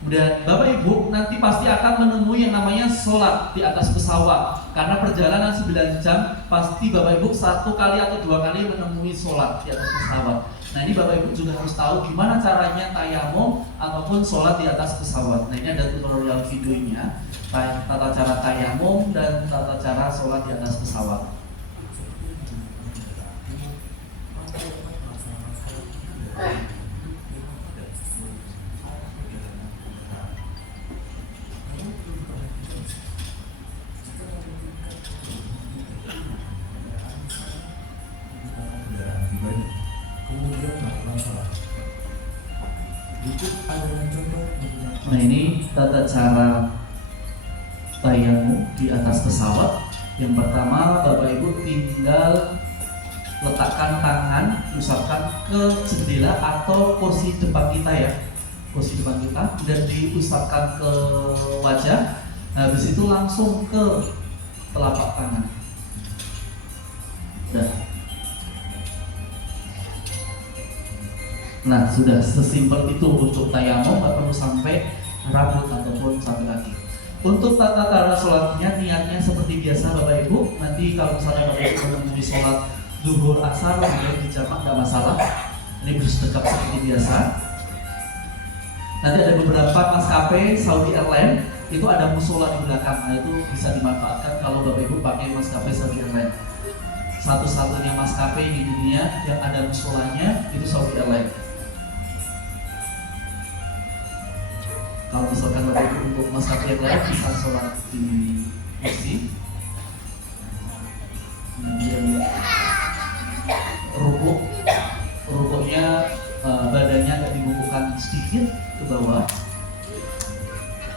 Dan Bapak Ibu nanti pasti akan menemui yang namanya sholat di atas pesawat. Karena perjalanan 9 jam pasti Bapak Ibu 1 kali atau 2 kali menemui sholat di atas pesawat. Nah ini Bapak Ibu juga harus tahu gimana caranya tayamum ataupun sholat di atas pesawat. Nah ini ada tutorial videonya, tata cara tayamum dan tata cara sholat di atas pesawat. Nah ini tata cara tayamum di atas pesawat. Yang pertama Bapak Ibu tinggal letakkan tangan, usapkan ke jendela atau kursi depan kita ya, kursi depan kita, dan diusapkan ke wajah. Habis itu langsung ke telapak tangan. Nah sudah sesimpel itu untuk tayamum, nggak perlu sampai rambut ataupun sampai kaki. Untuk tata cara sholatnya niatnya seperti biasa Bapak Ibu. Nanti kalau misalnya Bapak Ibu menemui sholat zuhur asar kemudian dijamak nggak masalah. Ini bersedekap seperti biasa. Nanti ada beberapa maskapai Saudi Airlines itu ada musola di belakang. Nah itu bisa dimanfaatkan kalau Bapak Ibu pakai maskapai Saudi Airlines. Satu-satunya maskapai di dunia yang ada musolanya itu Saudi Airlines. Kalau misalkan Bapak Ibu untuk maskapai yang lain bisa sholat di kursi, kemudian rukuknya badannya agak dibungkukkan sedikit ke bawah,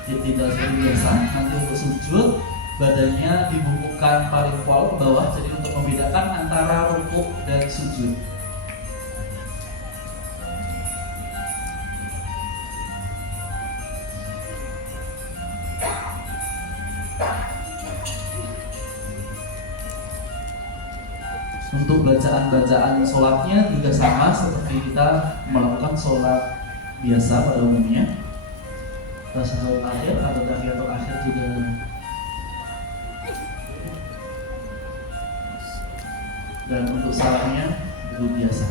tidak seperti biasa. Nanti untuk sujud badannya dibungkukkan paling pol ke bawah, jadi untuk membedakan antara rukuk dan sujud. Untuk bacaan-bacaan sholatnya juga sama seperti kita melakukan sholat biasa pada umumnya. Tasyahud akhir atau tahiyatul akhir juga dan untuk salamnya itu biasa.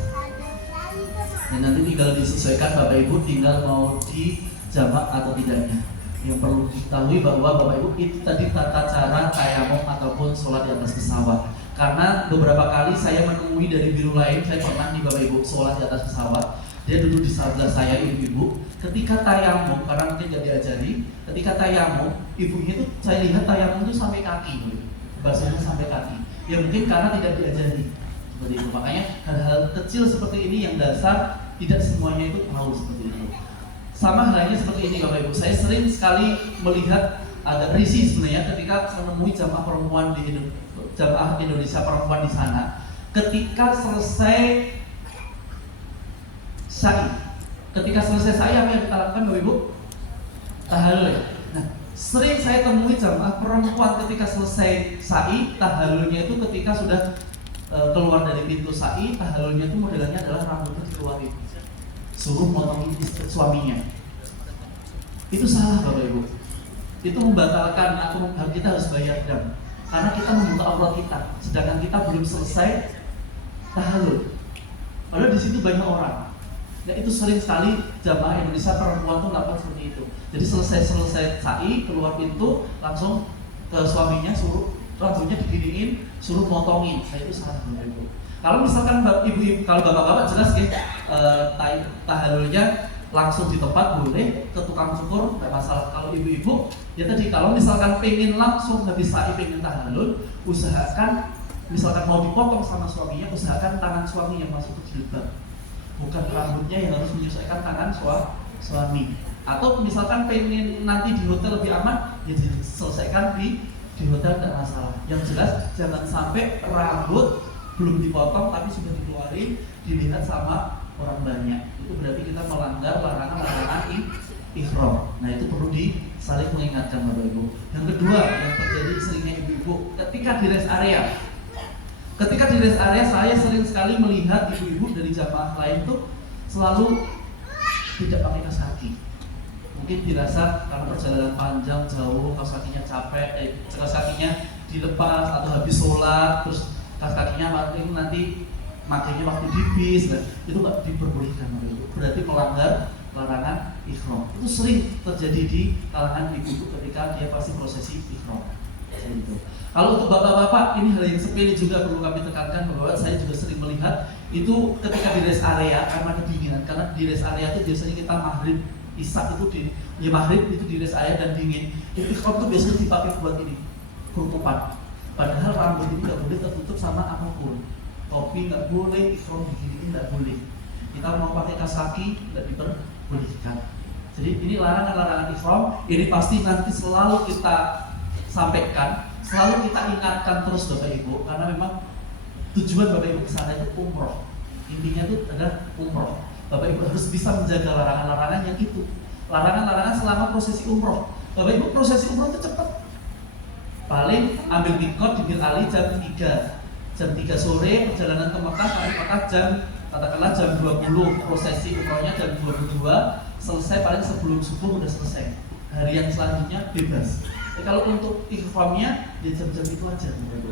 Dan nanti tinggal disesuaikan Bapak Ibu tinggal mau dijamak atau tidaknya. Yang perlu diketahui bahwa Bapak Ibu itu tadi tata cara tayamum ataupun sholat di atas pesawat. Karena beberapa kali saya menemui dari biru lain, saya pernah nih Bapak Ibu sholat di atas pesawat. Dia duduk di sebelah saya ibu-ibu. Ketika tayamum, karena mungkin tidak diajari, ketika tayamum, ibunya itu saya lihat tayamum itu sampai kaki, bahasanya sampai kaki. Ya mungkin karena tidak diajari seperti itu. Makanya hal-hal kecil seperti ini yang dasar tidak semuanya itu tahu seperti itu. Sama halnya seperti ini Bapak Ibu. Saya sering sekali melihat agak risih sebenarnya ketika menemui jamaah perempuan di jamaah Indonesia perempuan di sana, ketika selesai sa'i, apa yang kita lakukan Bapak Ibu? Tahallul. Nah, sering saya temui jamaah perempuan ketika selesai sa'i, tahallulnya itu ketika sudah keluar dari pintu sa'i, tahallulnya itu modelannya adalah rambutnya dikeluarin, suruh motongin suaminya. Itu salah Bapak Ibu. Itu membatalkan akun kita harus bayar dam. Karena kita membuka aurat kita, sedangkan kita belum selesai tahallul. Padahal di situ banyak orang. Nah itu sering sekali jamaah Indonesia perempuan tuh melakukan seperti itu. Jadi selesai sa'i keluar pintu langsung ke suaminya suruh rambutnya diginiin, suruh motongin. Nah itu salah Bapak Ibu. Kalau misalkan ibu-ibu, kalau bapak-bapak jelas ya tahallulnya langsung di tempat boleh, ke tukang cukur nggak masalah. Kalau ibu-ibu ya tadi kalau misalkan pengen langsung habis sa'i pengen tahallul, usahakan misalkan mau dipotong sama suaminya, usahakan tangan suami yang masuk ke jilbab, bukan rambutnya yang harus menyesuaikan tangan suami. Atau misalkan pengen nanti di hotel lebih aman, ya diselesaikan di hotel, tidak masalah. Yang jelas jangan sampai rambut belum dipotong tapi sudah dikeluarin, dilihat sama orang banyak. Itu berarti kita melanggar larangan-larangan ihram. Nah, itu perlu saling mengingatkan Bapak Ibu. Yang kedua yang terjadi seringnya ibu-ibu ketika di rest area. Ketika di rest area saya sering sekali melihat ibu-ibu dari jamaah lain tuh selalu tidak pakai kaos kaki. Mungkin dirasa karena perjalanan panjang jauh, kaos kakinya capek, kaos kakinya dilepas atau habis sholat, terus kaos kakinya nanti makanya waktu di bis, itu nggak diperbolehkan. Berarti melanggar larangan ihram. Itu sering terjadi di kalangan ibu ketika dia pasti prosesi ihram. Gitu. Kalau untuk bapak-bapak, ini hal yang sepele juga perlu kami tekankan bahwa saya juga sering melihat itu ketika di rest area karena kedinginan, karena di rest area itu biasanya kita maghrib Isya itu maghrib itu di rest area dan dingin. Ihram itu biasanya dipakai buat ini, kerukupan. Padahal rambut ini nggak boleh tertutup sama apapun. Topi nggak boleh, ihram begini nggak boleh. Kita mau pakai kaos kaki nggak diperbolehkan. Jadi ini larangan-larangan ihram. Ini pasti nanti selalu kita sampaikan, selalu kita ingatkan terus Bapak Ibu, karena memang tujuan Bapak Ibu kesana itu umroh. Intinya itu adalah umroh. Bapak Ibu harus bisa menjaga larangan-larangan yang itu. Larangan-larangan selama prosesi umroh. Bapak Ibu prosesi umroh itu cepat. Paling ambil mikot di Bir Ali jam 3. Jam 3 sore perjalanan ke Mekah, sampai Mekah katakanlah jam 20. Prosesi umrohnya jam 22. Selesai paling sebelum subuh udah selesai. Hari yang selanjutnya bebas. Kalau untuk ihramnya ya jam-jam itu aja Bapak Ibu.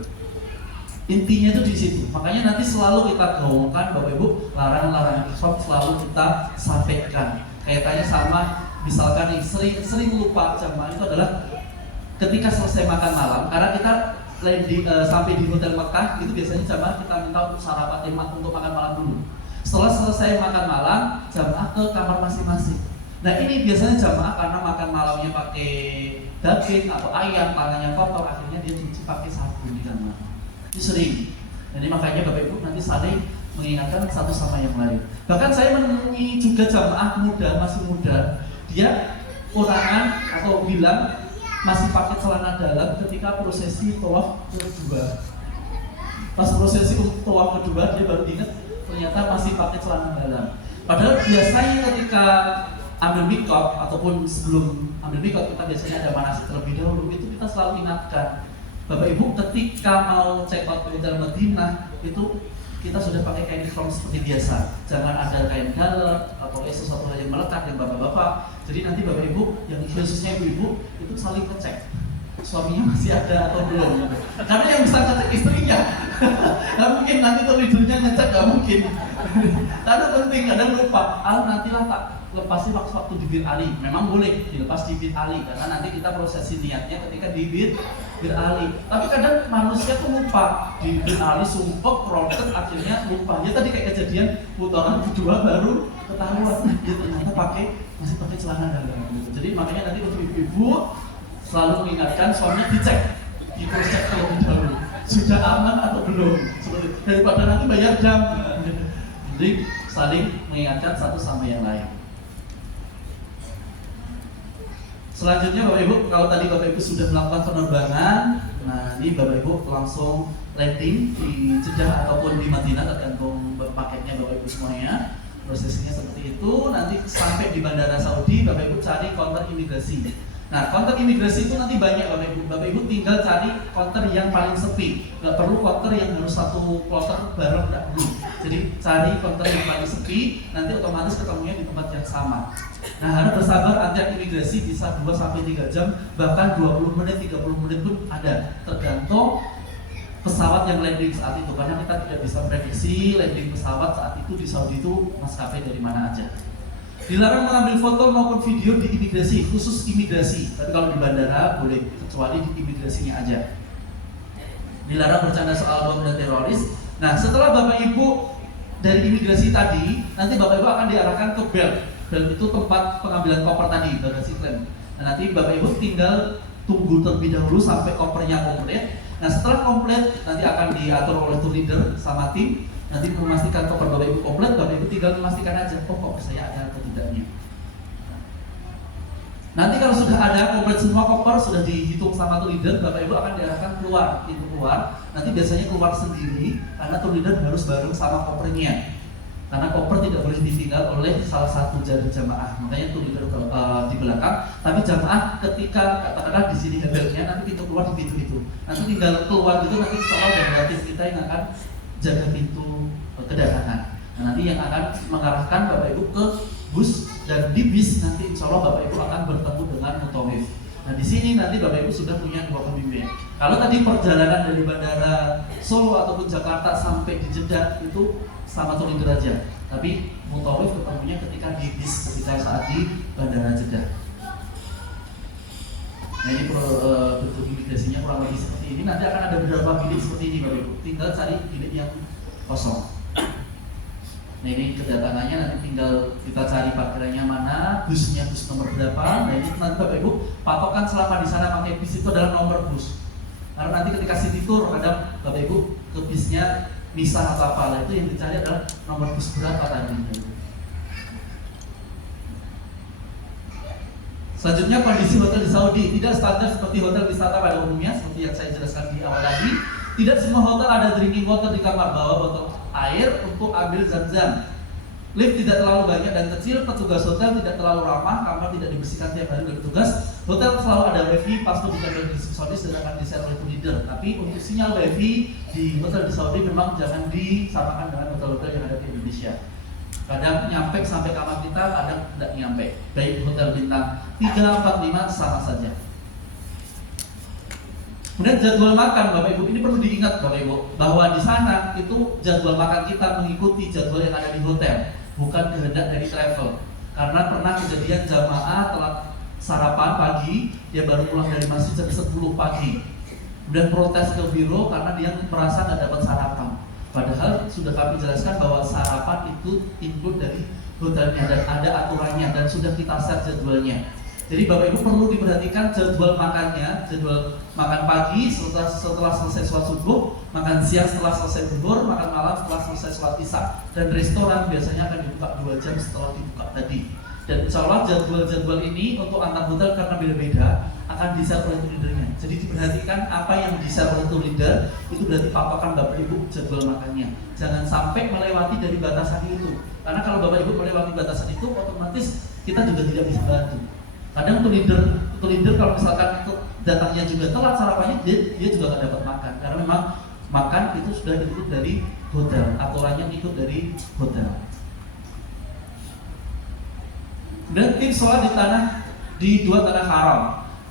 Intinya itu di situ. Makanya nanti selalu kita gaungkan Bapak Ibu, larangan-larangan ihram selalu kita sampaikan. Kaitannya sama misalkan yang sering lupa jamaah itu adalah ketika selesai makan malam, karena kita sampai di hotel Mekah itu biasanya jamaah kita minta untuk sarapan untuk makan malam dulu. Setelah selesai makan malam, jamaah ke kamar masing-masing. Nah, ini biasanya jamaah karena makan malamnya pakai daging atau ayam, tangannya kotor, akhirnya dia cuci pakai sabun di kamar. Itu sering. Jadi makanya Bapak Ibu nanti saling mengingatkan satu sama yang lain. Bahkan saya menemui juga jamaah muda, masih muda, dia urangan atau bilang masih pakai celana dalam ketika prosesi tawaf kedua. Pas prosesi tawaf kedua dia baru ingat ternyata masih pakai celana dalam. Padahal biasanya ketika ambil mikot ataupun sebelum ambil mikot kita biasanya ada manasik terlebih dahulu, itu kita selalu ingatkan Bapak Ibu ketika mau check out ke Hotel Madinah itu kita sudah pakai kain ihram seperti biasa. Jangan ada kain dalam atau sesuatu yang melekat yang bapak-bapak. Jadi nanti Bapak Ibu yang khususnya ibu-ibu itu saling ngecek suaminya masih ada atau belum. Karena yang bisa ngecek istrinya. Nggak mungkin nanti terlidurnya ngecek, nggak mungkin. Karena penting, kadang lupa. Nantilah tak lepasi waktu di Bir Ali. Memang boleh dilepas di Bir Ali karena nanti kita prosesi niatnya ketika di Bir Ali. Tapi kadang manusia tuh lupa di Bir Ali, sumpah protes akhirnya lupa. Ya tadi kayak kejadian putaran kedua baru ketahuan dia ternyata masih pakai celana dalam gitu. Jadi makanya nanti untuk ibu-ibu selalu mengingatkan suaminya dicek, di cross check terlebih dahulu sudah aman atau belum, seperti daripada nanti bayar jam. Jadi saling mengingatkan satu sama yang lain. Selanjutnya Bapak Ibu, kalau tadi Bapak Ibu sudah melakukan penerbangan, nah ini Bapak Ibu langsung landing di Jeddah ataupun di Madinah, tergantung paketnya Bapak Ibu semuanya. Prosesnya seperti itu, nanti sampai di Bandara Saudi, Bapak Ibu cari counter imigrasi. Nah, counter imigrasi itu nanti banyak Bapak Ibu. Bapak Ibu tinggal cari counter yang paling sepi. Nggak perlu counter yang harus satu kloter bareng, nggak perlu. Jadi cari counter yang paling sepi, nanti otomatis ketemunya di tempat yang sama. Nah, harus bersabar, antrian imigrasi bisa 2-3 jam, bahkan 20 menit, 30 menit pun ada. Tergantung pesawat yang landing saat itu, karena kita tidak bisa prediksi landing pesawat saat itu di Saudi itu maskapai dari mana aja. Dilarang mengambil foto maupun video di imigrasi, khusus imigrasi. Tapi kalau di bandara boleh, kecuali di imigrasinya aja. Dilarang bercanda soal bom dan teroris. Nah, setelah Bapak Ibu dari imigrasi tadi, nanti Bapak Ibu akan diarahkan ke belt. Belt itu tempat pengambilan koper tadi, bagasi klaim. Nah, nanti Bapak Ibu tinggal tunggu terlebih dahulu sampai kopernya komplit. Nah setelah komplit nanti akan diatur oleh tour leader sama tim. Nanti memastikan koper Bapak Ibu komplit, Bapak Ibu tinggal memastikan aja, oh koper saya ada atau tidaknya. Nanti kalau sudah ada komplit semua koper, sudah dihitung sama tour leader, Bapak Ibu akan diarahkan keluar, pintu keluar. Nanti biasanya keluar sendiri, karena tour leader harus bareng sama kopernya. Karena koper tidak boleh ditinggal oleh salah satu jamaah, makanya tour leader di belakang. Tapi jamaah ketika katakanlah di sini hebelnya, nanti pintu keluar di pintu itu. Nanti tinggal keluar gitu, nanti seolah dan gratis kita yang akan jaga pintu kedatangan. Nah, nanti yang akan mengarahkan Bapak Ibu ke bus, dan di bis nanti insya Allah Bapak Ibu akan bertemu dengan mutawif. Nah di sini nanti Bapak Ibu sudah punya 2 pembimbing. Kalau tadi perjalanan dari Bandara Solo ataupun Jakarta sampai di Jeddah itu sama tour leader aja, tapi mutawif ketemunya ketika di bis, ketika saat di Bandara Jeddah. Nah ini bentuk imigrasinya kurang lebih seperti ini. Nanti akan ada beberapa bilik seperti ini Bapak Ibu. Tinggal cari bilik yang kosong. Nah ini kedatangannya, nanti tinggal kita cari parkirannya mana, busnya bus nomor berapa. Nah ini nanti Bapak Ibu patokan selama di sana pakai bis itu adalah nomor bus. Karena nanti ketika city tour kadang Bapak Ibu ke bisnya misah atau apa, itu yang dicari adalah nomor bus berapa tadi. Selanjutnya kondisi hotel di Saudi tidak standar seperti hotel wisata pada umumnya, seperti yang saya jelaskan di awal tadi. Tidak semua hotel ada drinking water di kamar, bawa botol air untuk ambil zam-zam. Lift tidak terlalu banyak dan kecil, petugas hotel tidak terlalu ramah, kamar tidak dibersihkan tiap hari oleh petugas. Hotel selalu ada wifi, password ditempel di resepsionis dan akan di-share oleh leader. Tapi untuk sinyal wifi di hotel di Saudi memang jangan disamakan dengan hotel-hotel yang ada di Indonesia. Kadang nyampe sampai kamar kita, kadang tidak nyampe. Baik hotel bintang 3, 4, 5 sama saja. Kemudian jadwal makan Bapak Ibu, ini perlu diingat Bapak Ibu, bahwa di sana itu jadwal makan kita mengikuti jadwal yang ada di hotel, bukan kehendak dari travel. Karena pernah kejadian jamaah telat sarapan pagi, dia baru pulang dari masjid jam 10 pagi. Kemudian protes ke biro karena dia merasa nggak dapat sarapan. Padahal sudah kami jelaskan bahwa sarapan itu include dari hotelnya dan ada aturannya dan sudah kita set jadwalnya. Jadi Bapak Ibu perlu diperhatikan jadwal makannya, jadwal makan pagi setelah selesai sholat subuh, makan siang setelah selesai zuhur, makan malam setelah selesai sholat isya. Dan restoran biasanya akan dibuka 2 jam setelah dibuka tadi. Dan insya Allah jadwal-jadwal ini untuk antar hotel karena beda-beda akan di-share oleh tour leadernya. Jadi diperhatikan apa yang di-share oleh tour leader, itu berarti patokan Bapak Ibu jadwal makannya. Jangan sampai melewati dari batasan itu. Karena kalau Bapak Ibu melewati batasan itu, otomatis kita juga tidak bisa bantu. Kadang tour leader kalau misalkan datangnya juga telat sarapannya, dia juga nggak dapat makan. Karena memang makan itu sudah ikut dari hotel, aturannya ikut dari hotel. Dan tips sholat di 2 tanah haram.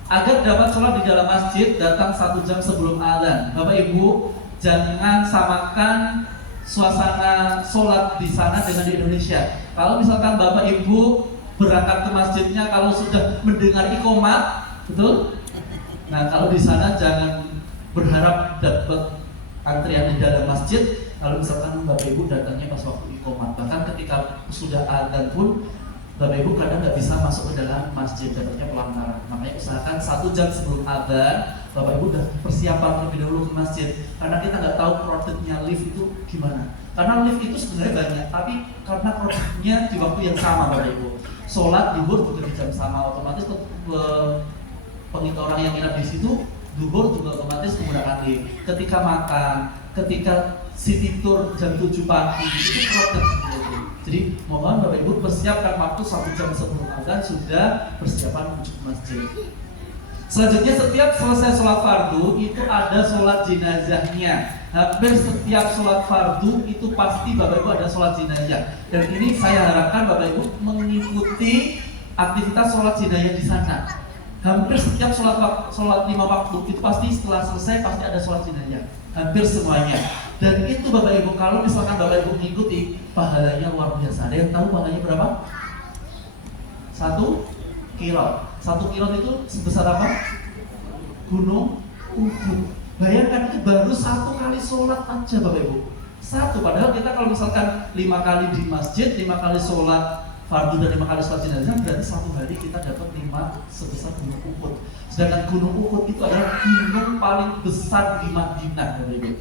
Agar dapat sholat di dalam masjid, datang 1 jam sebelum azan. Bapak Ibu jangan samakan suasana sholat di sana dengan di Indonesia. Kalau misalkan Bapak Ibu berangkat ke masjidnya kalau sudah mendengar iqomat, betul? Nah kalau di sana jangan berharap dapat antrian di dalam masjid. Kalau misalkan Bapak Ibu datangnya pas waktu iqomat, bahkan ketika sudah adzan pun Bapak Ibu kadang nggak bisa masuk ke dalam masjid, dapatnya pelanggaran. Makanya usahakan 1 jam sebelum adzan Bapak Ibu udah persiapan terlebih dahulu ke masjid, karena kita nggak tahu produknya lift itu gimana. Karena lift itu sebenarnya banyak, tapi karena produknya di waktu yang sama Bapak Ibu. Sholat zuhur juga di jam sama, otomatis orang yang nginap di situ zuhur juga otomatis menggunakan lift. Ketika makan, ketika city tour jam 7 pagi itu produk seperti itu. Jadi mohon Bapak Ibu persiapkan waktu 1 jam sebelum azan sudah persiapan menuju ke masjid. Selanjutnya setiap selesai sholat fardu itu ada sholat jenazahnya. Hampir setiap sholat fardu itu pasti Bapak Ibu ada sholat jenazah. Dan ini saya harapkan Bapak Ibu mengikuti aktivitas sholat jenazah di sana. Hampir setiap sholat 5 waktu itu pasti setelah selesai pasti ada sholat jenazah. Hampir semuanya. Dan itu Bapak Ibu kalau misalkan Bapak Ibu mengikuti, pahalanya luar biasa. Ada yang tahu pahalanya berapa? 1 kilo. 1 kilo itu sebesar apa? Gunung Uhud. Bayangkan itu baru 1 kali sholat aja Bapak Ibu. 1, padahal kita kalau misalkan 5 kali di masjid, 5 kali sholat fardu dan 5 kali sholat jenazah, berarti satu hari kita dapat 5 sebesar gunung Uhud. Sedangkan gunung Uhud itu adalah gunung paling besar di Madinah, Bapak Ibu.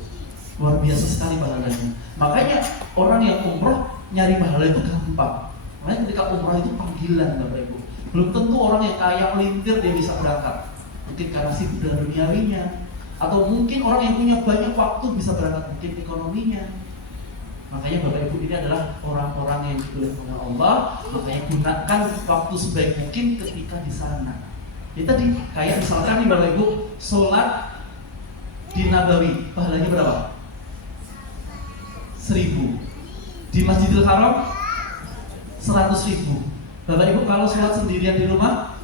Luar biasa sekali pahalanya. Makanya orang yang umroh nyari pahala itu gampang. Makanya ketika umroh itu panggilan, Bapak Ibu. Belum tentu orang yang kaya melintir dia bisa berangkat. Mungkin karena sibuk dengan duniawinya, atau mungkin orang yang punya banyak waktu bisa berangkat, mungkin ekonominya. Makanya Bapak Ibu ini adalah orang-orang yang dipilih oleh Allah. Makanya gunakan waktu sebaik mungkin ketika di sana. Jadi tadi kayak misalkan nih Bapak Ibu sholat di Nabawi, pahalanya berapa? 1000. Di Masjidil Haram 100.000. Bapak Ibu kalau sholat sendirian di rumah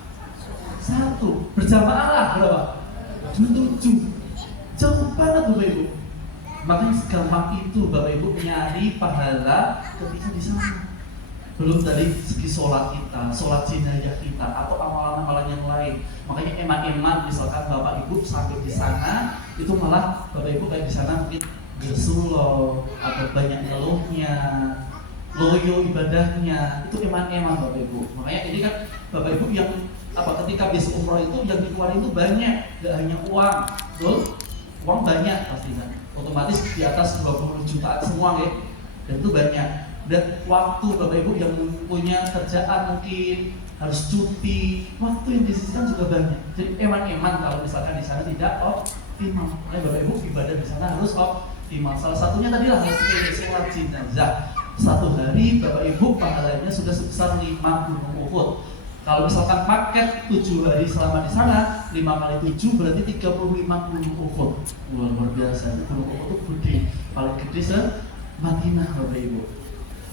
1, berjamaah lah berapa? 7. Jauh banget Bapak Ibu. Makanya segampang itu Bapak Ibu nyari pahala ketika di sana. Belum dari segi sholat kita, sholat jenazah kita, atau amalan-amalan yang lain. Makanya eman-eman misalkan Bapak Ibu sampai di sana itu malah Bapak Ibu kayak di sana mungkin gersulo atau banyak ngeluhnya, loyo ibadahnya, itu eman-eman Bapak Ibu. Makanya ini kan Bapak Ibu yang ketika bis umroh itu yang dikeluarin itu banyak, gak hanya uang, betul? Uang banyak pasti kan, otomatis di atas 20 jutaan semua ya, dan itu banyak. Dan waktu Bapak Ibu yang punya kerjaan mungkin harus cuti, waktu yang disisikan juga banyak. Jadi eman-eman kalau misalkan di sana tidak optimal. Makanya Bapak Ibu ibadah di sana harus optimal. Salah satunya tadi lah sholat jenazah. Satu hari Bapak Ibu pahalanya sudah sebesar 5 gunung Uhud. Kalau misalkan paket 7 hari selama di sana, 5 kali 7 berarti 35 gunung Uhud. Luar biasa, gunung Uhud itu gede, paling gede se-Madinah Bapak Ibu.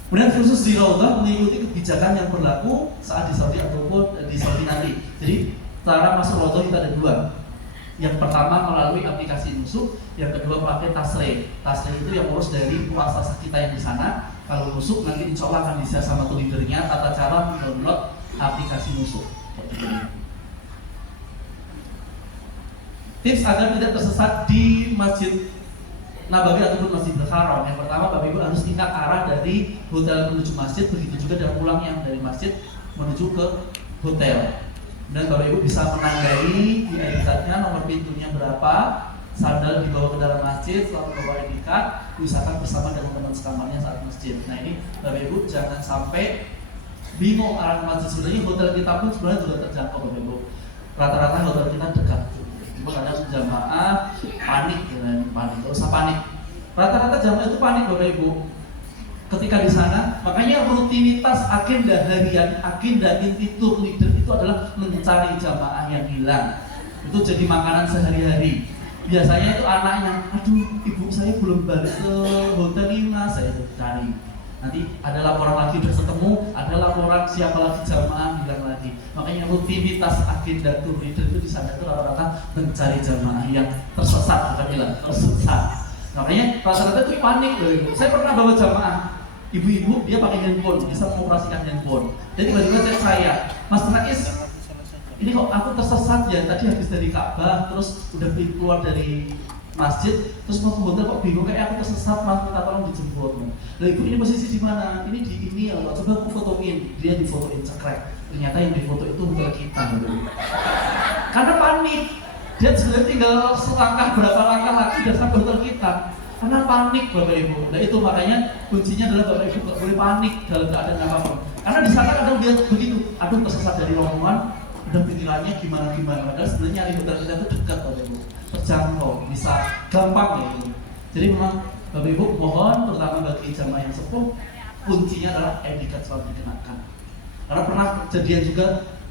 Kemudian khusus di Raudhah mengikuti kebijakan yang berlaku saat di Saudi ataupun di Saudi nanti. Jadi cara masuk Raudhah itu ada 2. Yang pertama melalui aplikasi Nusuk, yang kedua pakai Tasre. Tasre itu yang urus dari muasasah kita yang di sana. Kalau Nusuk nanti insya Allah akan bisa sama tuh leadernya tata cara mendownload aplikasi Nusuk. Tips agar tidak tersesat di Masjid Nabawi ataupun Masjidil Haram. Yang pertama Bapak Ibu harus ingat arah dari hotel menuju masjid, begitu juga dan pulangnya dari masjid menuju ke hotel. Dan Bapak Ibu bisa menandai di ID card-nya nomor pintunya berapa, sandal dibawa ke dalam masjid, selalu bawa ID card, usahakan bersama dengan teman sekamarnya saat masjid. Nah ini Bapak Ibu jangan sampai bingung arah masjid. Sebenarnya hotel kita pun sebenarnya juga terjangkau Bapak Ibu. Rata-rata hotel kita dekat. Cuma kadang jamaah panik dengan panik, gak usah panik. Rata-rata jamaah itu panik Bapak Ibu. Ketika di sana, makanya rutinitas agenda harian, agenda inti tour leader itu adalah mencari jamaah yang hilang. Itu jadi makanan sehari-hari. Biasanya itu anaknya, aduh ibu saya belum balik ke hotel ini mas, saya cari. Nanti ada laporan lagi udah ketemu, ada laporan siapa lagi jamaah hilang lagi. Makanya rutinitas agenda tour leader itu di sana itu rata-rata mencari jamaah yang tersesat, bukan hilang, tersesat. Makanya rata-rata itu panik loh ibu. Saya pernah bawa jamaah, ibu-ibu dia pakai handphone, bisa mengoperasikan handphone. Jadi tiba-tiba chat saya, Mas Rais, ini kok aku tersesat ya, tadi habis dari Ka'bah, terus udah keluar dari masjid, terus mau ke hotel kok bingung, kayak aku tersesat mas, minta tolong dijemput. Lah ibu ini posisi di mana? Ini di ini ya, coba aku fotoin. Dia difotoin cekrek. Ternyata yang difoto itu hotel kita. Karena panik, dia sebenarnya tinggal selangkah berapa langkah lagi dan sampai hotel kita. Karena panik Bapak Ibu. Nah itu makanya kuncinya adalah Bapak Ibu gak boleh panik dalam keadaan apapun. Karena di sana kadang dia begitu, aduh tersesat dari rombongan, udah pikirannya gimana. Padahal sebenarnya nyari hotel kita itu dekat Bapak Ibu, terjangkau, bisa gampang ya itu. Jadi memang Bapak Ibu mohon terutama bagi jamaah yang sepuh, kuncinya adalah ID card selalu dikenakan. Karena pernah kejadian juga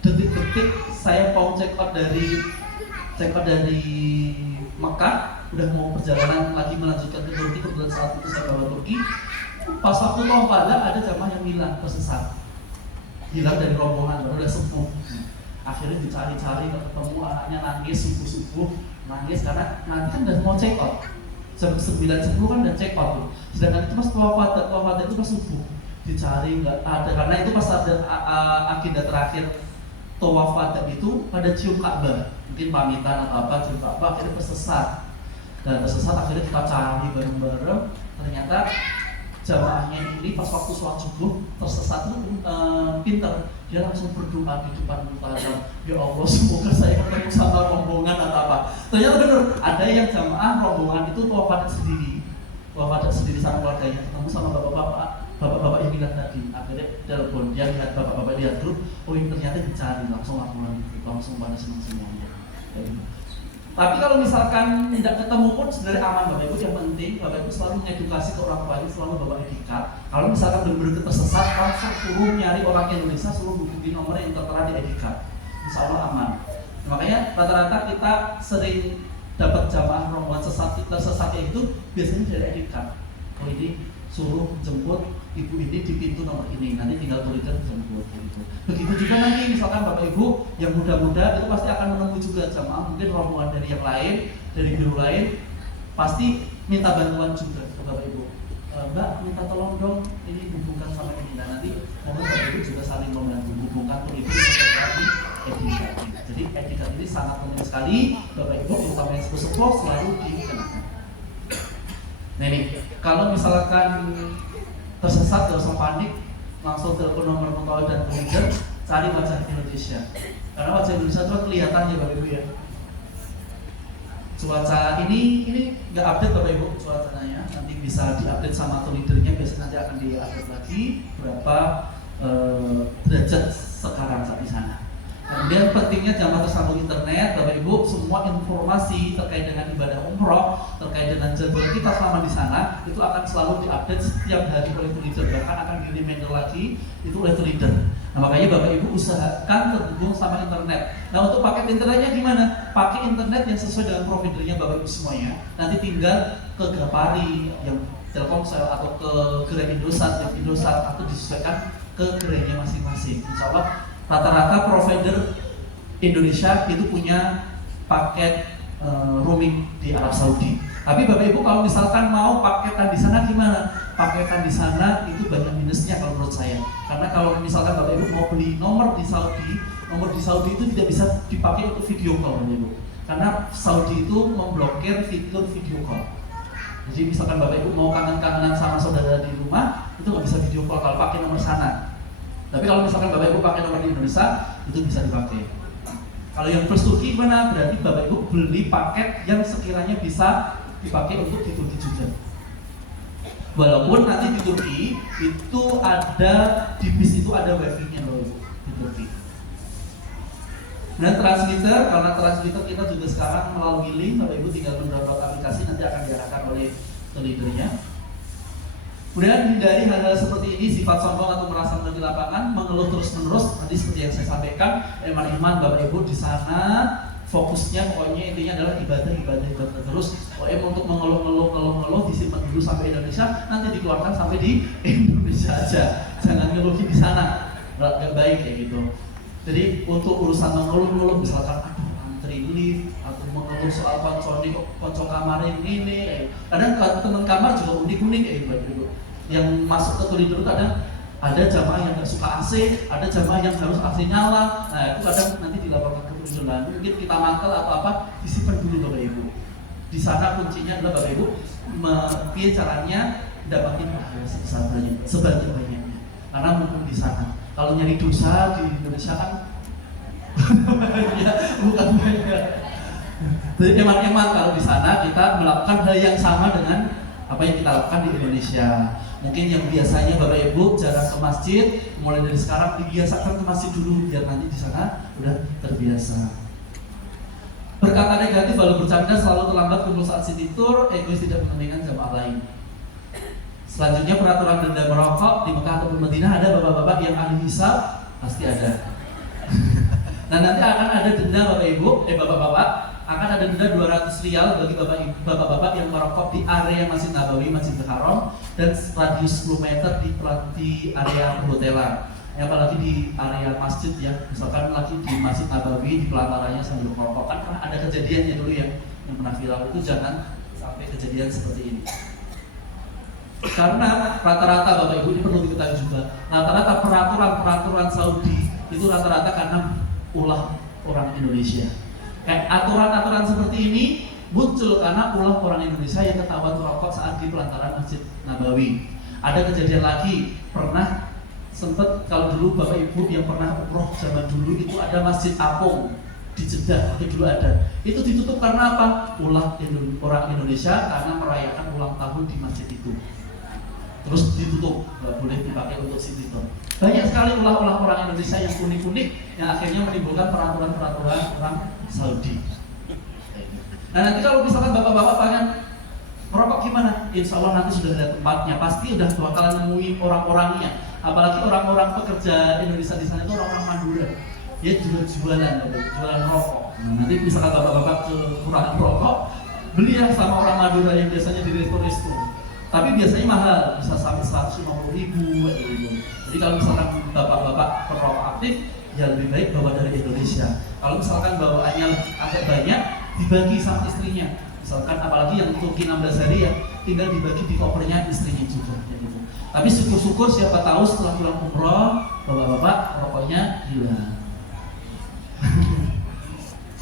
detik-detik saya mau check out dari Mekah, udah mau perjalanan lagi melanjutkan ke Turki, kebetulan saat itu saya bawa Turki. Pas waktu mau pada ada jamaah yang hilang, tersesat, hilang dari rombongan, baru udah sepuh. Akhirnya dicari-cari, gak ketemu, anaknya nangis subuh-subuh, nangis karena nanti kan udah mau check out. Jam 9.10 kan udah check out tuh. Sedangkan itu pas wafat itu pas subuh, dicari nggak ada, karena itu pas ada agenda terakhir tawaf itu pada cium Ka'bah, mungkin pamitan atau apa, cium Ka'bah, akhirnya tersesat. Dan tersesat akhirnya kita cari bareng-bareng, ternyata jamaahnya ini pas waktu sholat subuh tersesat itu pinter, dia langsung berdoa di depan muhtaram, ya Allah semoga saya ketemu sama rombongan atau apa. Ternyata bener, ada yang jamaah rombongan itu wafat sendiri sama keluarganya, ketemu sama bapak-bapak yang bilang tadi. Akhirnya telepon, dia lihat bapak-bapak lihat grup, oh ini ternyata dicari, langsung pada senang semuanya. Tapi kalau misalkan tidak ketemu pun sebenarnya aman Bapak Ibu. Yang penting Bapak Ibu selalu mengedukasi ke orang tua, selalu bawa etikat. Kalau misalkan benar-benar tersesat, langsung suruh nyari orang Indonesia, suruh hubungi nomor yang tertera di etikat. Insya Allah aman. Makanya rata-rata kita sering dapat jamaah rombongan tersesatnya itu biasanya dari etikat. Oh ini suruh jemput ibu ini di pintu nomor ini, nanti tinggal tuliskan jemput gitu. Begitu juga nanti misalkan Bapak Ibu yang muda-muda itu pasti akan menemui juga jamaah mungkin rombongan dari yang lain, dari guru lain, pasti minta bantuan juga ke Bapak Ibu. Mbak minta tolong dong ini hubungkan sama ini. Nah nanti mohon Bapak Ibu juga saling membantu hubungkan tuh itu seperti etikat. Jadi etikat ini sangat penting sekali Bapak Ibu, terutama yang sepuh-sepuh selalu dikenakan. Nah ini kalau misalkan tersesat gak usah panik, langsung telepon nomor mutual dan manajer, cari wajah Indonesia. Karena wajah Indonesia itu kelihatan ya Bapak Ibu ya. Cuaca ini nggak update Bapak Ibu cuacanya, nanti bisa diupdate sama tour leadernya, biasanya nanti akan diupdate lagi berapa derajat sekarang saat di sana. Kemudian pentingnya jamaah tersambung internet, Bapak Ibu, semua informasi terkait dengan ibadah umroh, terkait dengan jadwal kita selama di sana, itu akan selalu diupdate setiap hari oleh tour leader, bahkan akan di-reminder lagi itu oleh tour leader. Nah makanya Bapak Ibu usahakan terhubung sama internet. Nah untuk paket internetnya gimana? Pakai internet yang sesuai dengan providernya Bapak Ibu semuanya. Nanti tinggal ke Gapari yang Telkomsel atau ke Gerai Indosat yang Indosat, atau disesuaikan ke gerainya masing-masing. Insya Allah rata-rata provider Indonesia itu punya paket roaming di Arab Saudi. Tapi Bapak Ibu kalau misalkan mau paketan di sana gimana? Paketan di sana itu banyak minusnya kalau menurut saya. Karena kalau misalkan Bapak Ibu mau beli nomor di Saudi itu tidak bisa dipakai untuk video call Bapak Ibu. Karena Saudi itu memblokir fitur video call. Jadi misalkan Bapak Ibu mau kangen-kangenan sama saudara di rumah, itu nggak bisa video call kalau pakai nomor sana. Tapi kalau misalkan Bapak Ibu pakai nomor di Indonesia, itu bisa dipakai. Kalau yang plus Turki gimana? Berarti Bapak Ibu beli paket yang sekiranya bisa dipakai untuk di Turki juga. Walaupun nanti di Turki itu ada, di bis itu ada wifi-nya loh di Turki. Dan translator, karena translator kita juga sekarang melalui link, Bapak Ibu tinggal mendownload aplikasi, nanti akan diarahkan oleh leadernya. Kemudian hindari hal-hal seperti ini, sifat sombong atau merasa mengerti lapangan, mengeluh terus-menerus. Tadi seperti yang saya sampaikan, iman Bapak Ibu di sana fokusnya pokoknya intinya adalah ibadah terus. Pokoknya untuk mengeluh disimpan dulu sampai Indonesia, nanti dikeluarkan sampai di Indonesia aja. Jangan ngeluh di sana, nggak baik kayak gitu. Jadi untuk urusan mengeluh misalkan antri lift atau mengeluh soal konco kamar ini, kadang teman kamar juga unik-unik kayak gitu. Yang masuk ke tour leader kadang ada jamaah yang nggak suka AC, ada jamaah yang harus AC nyala. Nah itu kadang nanti dilaporkan ke tour leader. Mungkin kita mangkel atau apa, disimpan dulu Bapak Ibu. Di sana kuncinya adalah Bapak Ibu piye caranya dapatin pahala sebanyak-banyaknya. Karena mumpung di sana. Kalau nyari dosa di Indonesia kan ya, bukan banyak. Jadi emang kalau di sana kita melakukan hal yang sama dengan apa yang kita lakukan di Indonesia. Mungkin yang biasanya Bapak Ibu jarang ke masjid, mulai dari sekarang dibiasakan ke masjid dulu biar nanti di sana udah terbiasa. Berkata negatif lalu bercanda, selalu terlambat kumpul saat city tour, egois tidak mementingkan jamaah lain. Selanjutnya peraturan denda merokok di Mekah ataupun Madinah, ada bapak-bapak yang ahli hisab, pasti ada. Nah nanti akan ada denda bapak-bapak akan ada denda 200 rial bagi bapak-bapak yang merokok di area Masjid Nabawi, Masjidil Haram, dan radius 10 meter di area perhotelan. Apalagi di area masjid ya, misalkan lagi di Masjid Nabawi di pelantarannya sambil merokok, kan pernah ada kejadiannya dulu yang pernah viral itu, jangan sampai kejadian seperti ini. Karena rata-rata Bapak Ibu ini perlu diketahui juga, rata-rata peraturan Saudi itu rata-rata karena ulah orang Indonesia. Kayak aturan-aturan seperti ini muncul karena ulah orang Indonesia yang ketahuan merokok saat di pelantaran Masjid Nabawi. Ada kejadian lagi, pernah sempet kalau dulu Bapak Ibu yang pernah umroh zaman dulu itu ada Masjid Apung di Jeddah, itu dulu ada. Itu ditutup karena apa? Orang Indonesia karena merayakan ulang tahun di masjid itu. Terus ditutup, nggak boleh dipakai untuk visitor. Banyak sekali ulah-ulah orang Indonesia yang unik-unik yang akhirnya menimbulkan peraturan-peraturan orang Saudi. Nah nanti kalau misalkan bapak-bapak pengen merokok gimana? Insya Allah nanti sudah ada tempatnya, pasti udah bakalan nemuin orang-orangnya. Apalagi orang-orang pekerja Indonesia di sana itu orang-orang Madura. Dia jualan rokok. Nah, nanti misalkan bapak-bapak kekurangan rokok, beli ya sama orang Madura yang biasanya di resto-resto. Tapi biasanya mahal, bisa sampai 150.000 gitu. Jadi kalau misalkan bapak-bapak perokok aktif, ya lebih baik bawa dari Indonesia. Kalau misalkan bawaannya agak banyak, dibagi sama istrinya. Misalkan apalagi yang untuk 16 hari ya, tinggal dibagi di kopernya istrinya juga. Gitu. Tapi syukur-syukur siapa tahu setelah pulang umroh, bapak-bapak rokoknya hilang.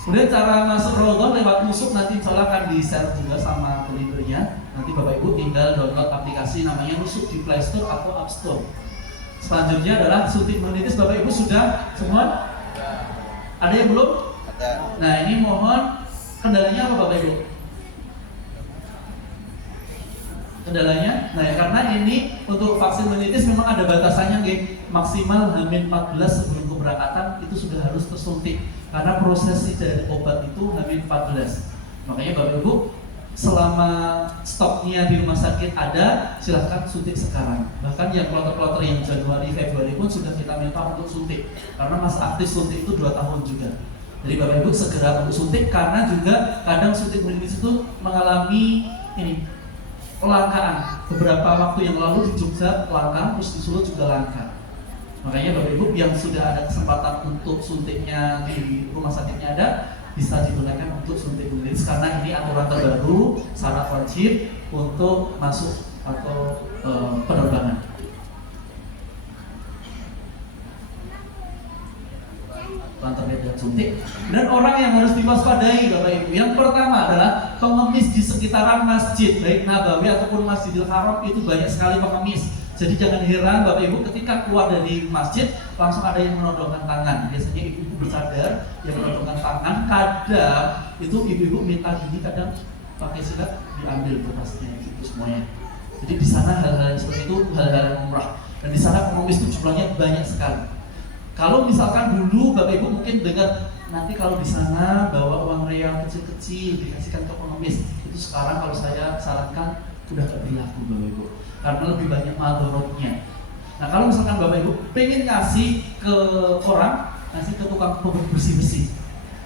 Kemudian cara masuk Ramadan lewat Nusuk nanti insya Allah akan di-share juga sama pelidonya. Nanti Bapak Ibu tinggal download aplikasi namanya Nusuk di Play Store atau App Store. Selanjutnya adalah suntik menitis. Bapak Ibu sudah semua? Ada yang belum? Ada. Nah ini mohon kendalanya apa Bapak Ibu? Kendalanya? Nah ya, karena ini untuk vaksin menitis memang ada batasannya nggih. Maksimal H-14 sebelum keberangkatan itu sudah harus tersuntik. Karena prosesi dari obat itu H-14. Makanya Bapak Ibu selama stoknya di rumah sakit ada, silahkan suntik sekarang. Bahkan yang kloter-kloter yang Januari, Februari pun sudah kita minta untuk suntik. Karena masa aktif suntik itu 2 tahun juga. Jadi Bapak Ibu segera untuk suntik karena juga kadang suntik menitis itu mengalami kelangkaan. Beberapa waktu yang lalu di Jogja langka, terus di Solo juga langka. Makanya Bapak Ibu yang sudah ada kesempatan untuk suntiknya di rumah sakitnya ada, bisa digunakan untuk suntik menitis karena ini aturan terbaru, syarat wajib untuk masuk atau penerbangan. Terkait dengan suntik. Dan orang yang harus diwaspadai Bapak Ibu, yang pertama adalah pengemis di sekitaran masjid, baik Nabawi ataupun Masjidil Haram itu banyak sekali pengemis. Jadi jangan heran Bapak Ibu ketika keluar dari masjid langsung ada yang menodongkan tangan. Biasanya ibu-ibu bercadar yang menodongkan tangan. Kadang itu ibu-ibu minta gini, kadang pakai sikat diambil kertasnya itu semuanya. Jadi di sana hal-hal seperti itu hal-hal yang lumrah. Dan di sana pengemis itu jumlahnya banyak sekali. Kalau misalkan dulu Bapak Ibu mungkin dengar nanti kalau di sana bawa uang real kecil-kecil dikasihkan ke pengemis, itu sekarang kalau saya sarankan udah gak berlaku Bapak Ibu. Karena lebih banyak madorotnya. Nah kalau misalkan Bapak Ibu pengen ngasih ke orang, ngasih ke tukang bersih-bersih.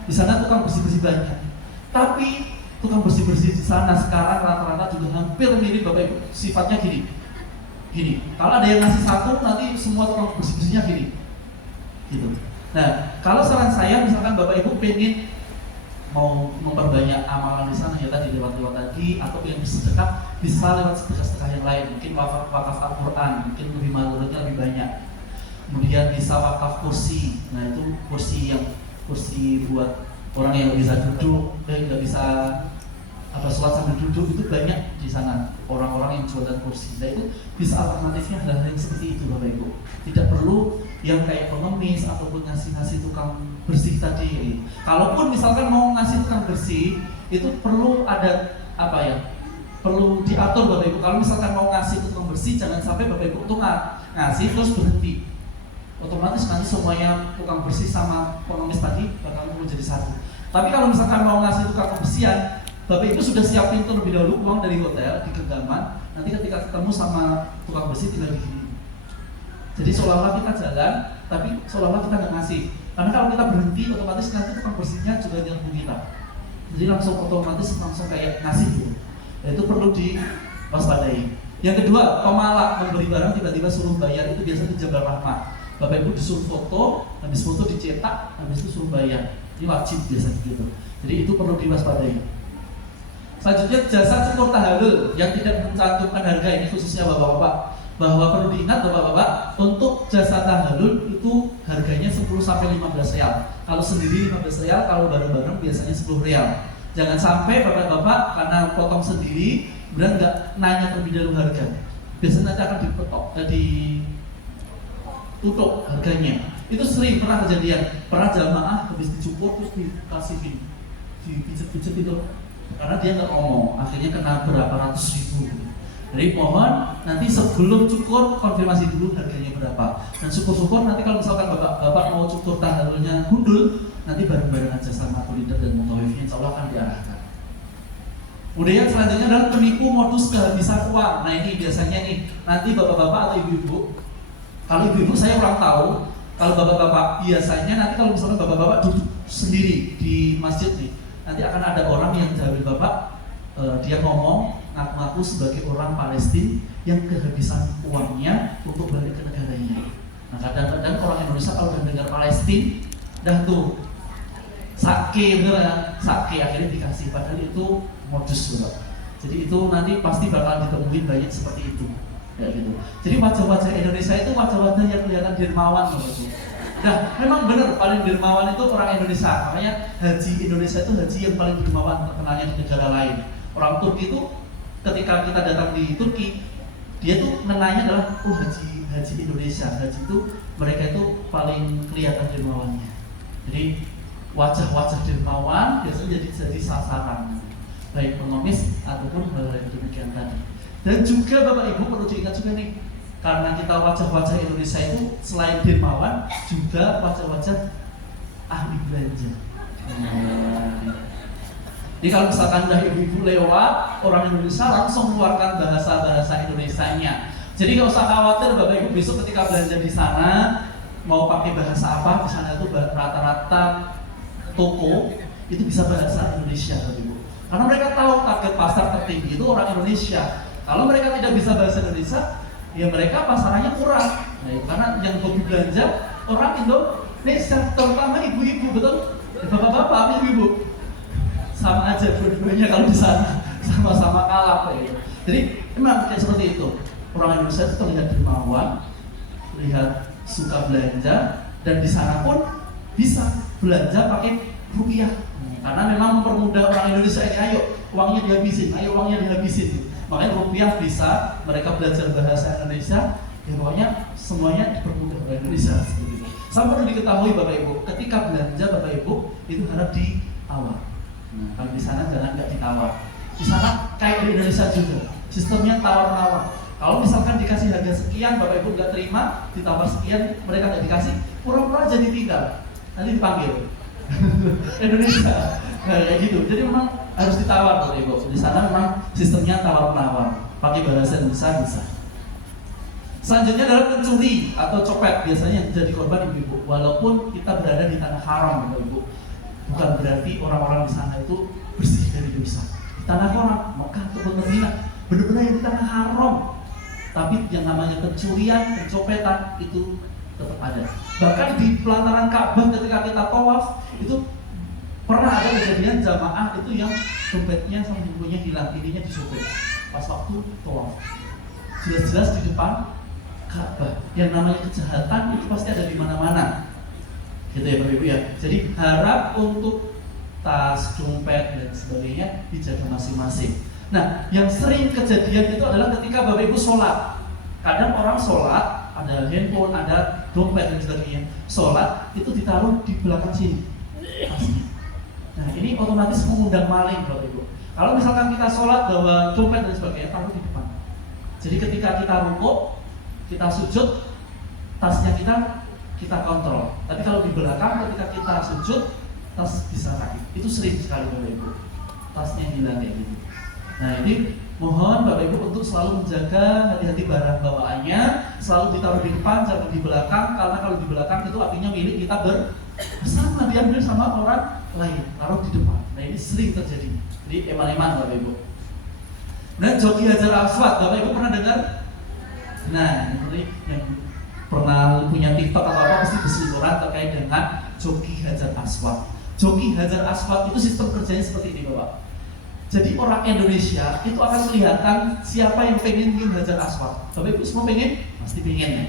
Di sana tukang bersih-bersih banyak. Tapi tukang bersih-bersih di sana sekarang rata-rata juga hampir mirip Bapak Ibu. Sifatnya gini. Kalau ada yang ngasih satu, nanti semua tukang bersih-bersihnya gini. Gitu. Nah kalau saran saya misalkan Bapak Ibu pengen mau memperbanyak amalan di sana ya tadi lewat tadi atau yang bersedekah bisa lewat sedekah-sedekah yang lain, mungkin wakaf Al-Quran, mungkin lebih madorotnya lebih banyak. Kemudian bisa wakaf kursi, nah itu kursi buat orang yang nggak bisa duduk, nggak bisa sholat sambil duduk, itu banyak di sana orang-orang yang jualan kursi. Nah itu bisa alternatifnya hal-hal yang seperti itu Bapak Ibu. Tidak perlu yang kayak pengemis ataupun ngasih tukang bersih tadi. Kalaupun misalkan mau ngasih tukang bersih, itu perlu ada perlu diatur Bapak Ibu. Kalau misalkan mau ngasih tukang bersih, jangan sampai Bapak Ibu tuh ngasih terus berhenti. Otomatis nanti semuanya tukang bersih sama pengemis tadi bakal menjadi satu. Tapi kalau misalkan mau ngasih tukang kebersihan, Bapak Ibu sudah siapin terlebih dahulu uang dari hotel di genggaman. Nanti ketika ketemu sama tukang bersih tinggal begini. Jadi seolah-olah kita jalan, tapi seolah-olah kita nggak ngasih. Karena kalau kita berhenti, otomatis nanti tukang bersihnya juga nyambung kita. Jadi otomatis langsung kayak ngasih gitu. Dan itu perlu diwaspadai. Yang kedua, pemalak memberi barang tiba-tiba suruh bayar itu biasa di Jabal Rahmah. Bapak Ibu disuruh foto, habis foto dicetak, habis itu suruh bayar. Ini wajib biasanya gitu. Jadi itu perlu diwaspadai. Selanjutnya jasa cukur tahallul yang tidak mencantumkan harga, ini khususnya bapak-bapak. Bahwa perlu diingat bapak-bapak, untuk jasa tahallul itu harganya 10-15 real. Kalau sendiri 15 real, kalau bareng-bareng biasanya 10 real. Jangan sampai bapak-bapak karena potong sendiri, kemudian nggak nanya terlebih dahulu harga. biasanya nanti akan ditutup harganya. Itu sering pernah kejadian, pernah jamaah habis dicukur terus dikasih dipijet-pijet itu, karena dia nggak ngomong, akhirnya kena berapa ratus ribu. Jadi mohon nanti sebelum cukur konfirmasi dulu harganya berapa. Dan syukur-syukur nanti kalau misalkan bapak mau cukur tahalulnya gundul, nanti bareng-bareng aja sama kulinder dan mutawifnya, insya Allah akan diarahkan. Kemudian selanjutnya adalah penipu modus kehabisan uang. Nah ini biasanya nih, nanti bapak-bapak atau ibu-ibu, kalau ibu-ibu saya kurang tahu, kalau bapak-bapak biasanya nanti kalau misalkan bapak-bapak duduk sendiri di masjid nih, nanti akan ada orang yang jawab bapak, dia ngomong ngaku-ngaku sebagai orang Palestina yang kehabisan uangnya untuk balik ke negaranya. Nah kadang-kadang orang Indonesia kalau udah dengar Palestina, dah tuh sake akhirnya dikasih, padahal itu modus benar. Jadi itu nanti pasti bakal ditemuin banyak seperti itu, ya gitu. Jadi wajah-wajah Indonesia itu wajah-wajah yang kelihatan dermawan begitu. Nah memang benar paling dermawan itu orang Indonesia, makanya haji Indonesia itu haji yang paling dermawan terkenalnya di negara lain. Orang Turki itu ketika kita datang di Turki, dia tuh menanya adalah haji Indonesia, haji itu mereka itu paling kelihatan dermawannya. Jadi wajah-wajah dermawan biasanya jadi sasaran baik pengemis ataupun hal-hal yang demikian tadi. Dan juga Bapak Ibu perlu diingat juga nih, karena kita wajah-wajah Indonesia itu selain dermawan juga wajah-wajah ahli belanja. Jadi kalau misalkan udah ibu-ibu lewat, orang Indonesia langsung keluarkan bahasa-bahasa Indonesianya. Jadi nggak usah khawatir Bapak Ibu besok ketika belanja di sana mau pakai bahasa apa, di sana itu rata-rata toko itu bisa bahasa Indonesia Bapak Ibu. Karena mereka tahu target pasar tertinggi itu orang Indonesia. Kalau mereka tidak bisa bahasa Indonesia, ya mereka pasarannya kurang. Nah, karena yang hobi belanja orang Indonesia, terutama ibu-ibu, betul? Bapak-bapak, ibu-ibu. Sama aja dua-duanya kalau di sana sama-sama kalah ya. Jadi memang kayak seperti itu. Orang Indonesia itu terlihat dermawan, terlihat suka belanja, dan di sana pun bisa belanja pakai rupiah. Karena memang mempermudah orang Indonesia ini, ayo uangnya dihabisin. Makanya rupiah bisa, mereka belajar bahasa Indonesia, ya pokoknya semuanya dipermudah orang Indonesia seperti itu. Sama perlu diketahui Bapak Ibu, ketika belanja Bapak Ibu itu harap ditawar. Nah, kalau di sana jangan nggak ditawar. Di sana kayak di Indonesia juga, sistemnya tawar-menawar. Kalau misalkan dikasih harga sekian, Bapak Ibu nggak terima, ditawar sekian, mereka nggak dikasih, pura-pura aja ditinggal, nanti dipanggil. Indonesia, nah, kayak gitu. Jadi memang harus ditawar Bapak Ibu. Di sana memang sistemnya tawar-menawar. Pakai bahasa Indonesia bisa. Selanjutnya adalah pencuri atau copet, biasanya yang jadi korban ibu-ibu. Walaupun kita berada di tanah haram Bapak Ibu, bukan berarti orang-orang di sana itu bersih dari dosa. Di tanah orang, Mekah ataupun Madinah, benar-benar yang di tanah haram. Tapi yang namanya pencurian, pencopetan itu tetap ada. Bahkan di pelataran Ka'bah ketika kita tawaf itu pernah ada kejadian jamaah itu yang dompetnya sama bukunya hilang, ininya disopet pas waktu tawaf. Jelas-jelas di depan Ka'bah. Yang namanya kejahatan itu pasti ada di mana-mana. Gitu ya Bapak Ibu ya. Jadi harap untuk tas, dompet dan sebagainya dijaga masing-masing. Nah, yang sering kejadian itu adalah ketika Bapak Ibu sholat. Kadang orang sholat, ada handphone, ada dompet dan sebagainya. Sholat itu ditaruh di belakang sini. Nah, ini otomatis mengundang maling Bapak Ibu. Kalau misalkan kita sholat bawa dompet dan sebagainya, taruh di depan. Jadi ketika kita rukuk, kita sujud, tasnya kita kontrol. Tapi kalau di belakang ketika kita sujud, tas bisa sakit. Itu sering sekali Bapak Ibu. Tasnya hilang kayak gitu. Nah ini mohon Bapak Ibu untuk selalu menjaga hati-hati barang bawaannya, selalu ditaruh di depan, jangan di belakang, karena kalau di belakang itu artinya milik kita bersama, diambil sama orang lain, taruh di depan. Nah ini sering terjadi. Jadi eman-eman Bapak Ibu. Dan joki Hajar Aswad, Bapak Ibu pernah dengar? Nah ini yang pernah punya TikTok atau apa pasti berseliweran terkait dengan joki Hajar Aswad. Joki Hajar Aswad itu sistem kerjanya seperti ini Bapak. Jadi orang Indonesia itu akan kelihatan siapa yang pengen nyium Hajar Aswad. Bapak Ibu semua pengen? Pasti pengen ya.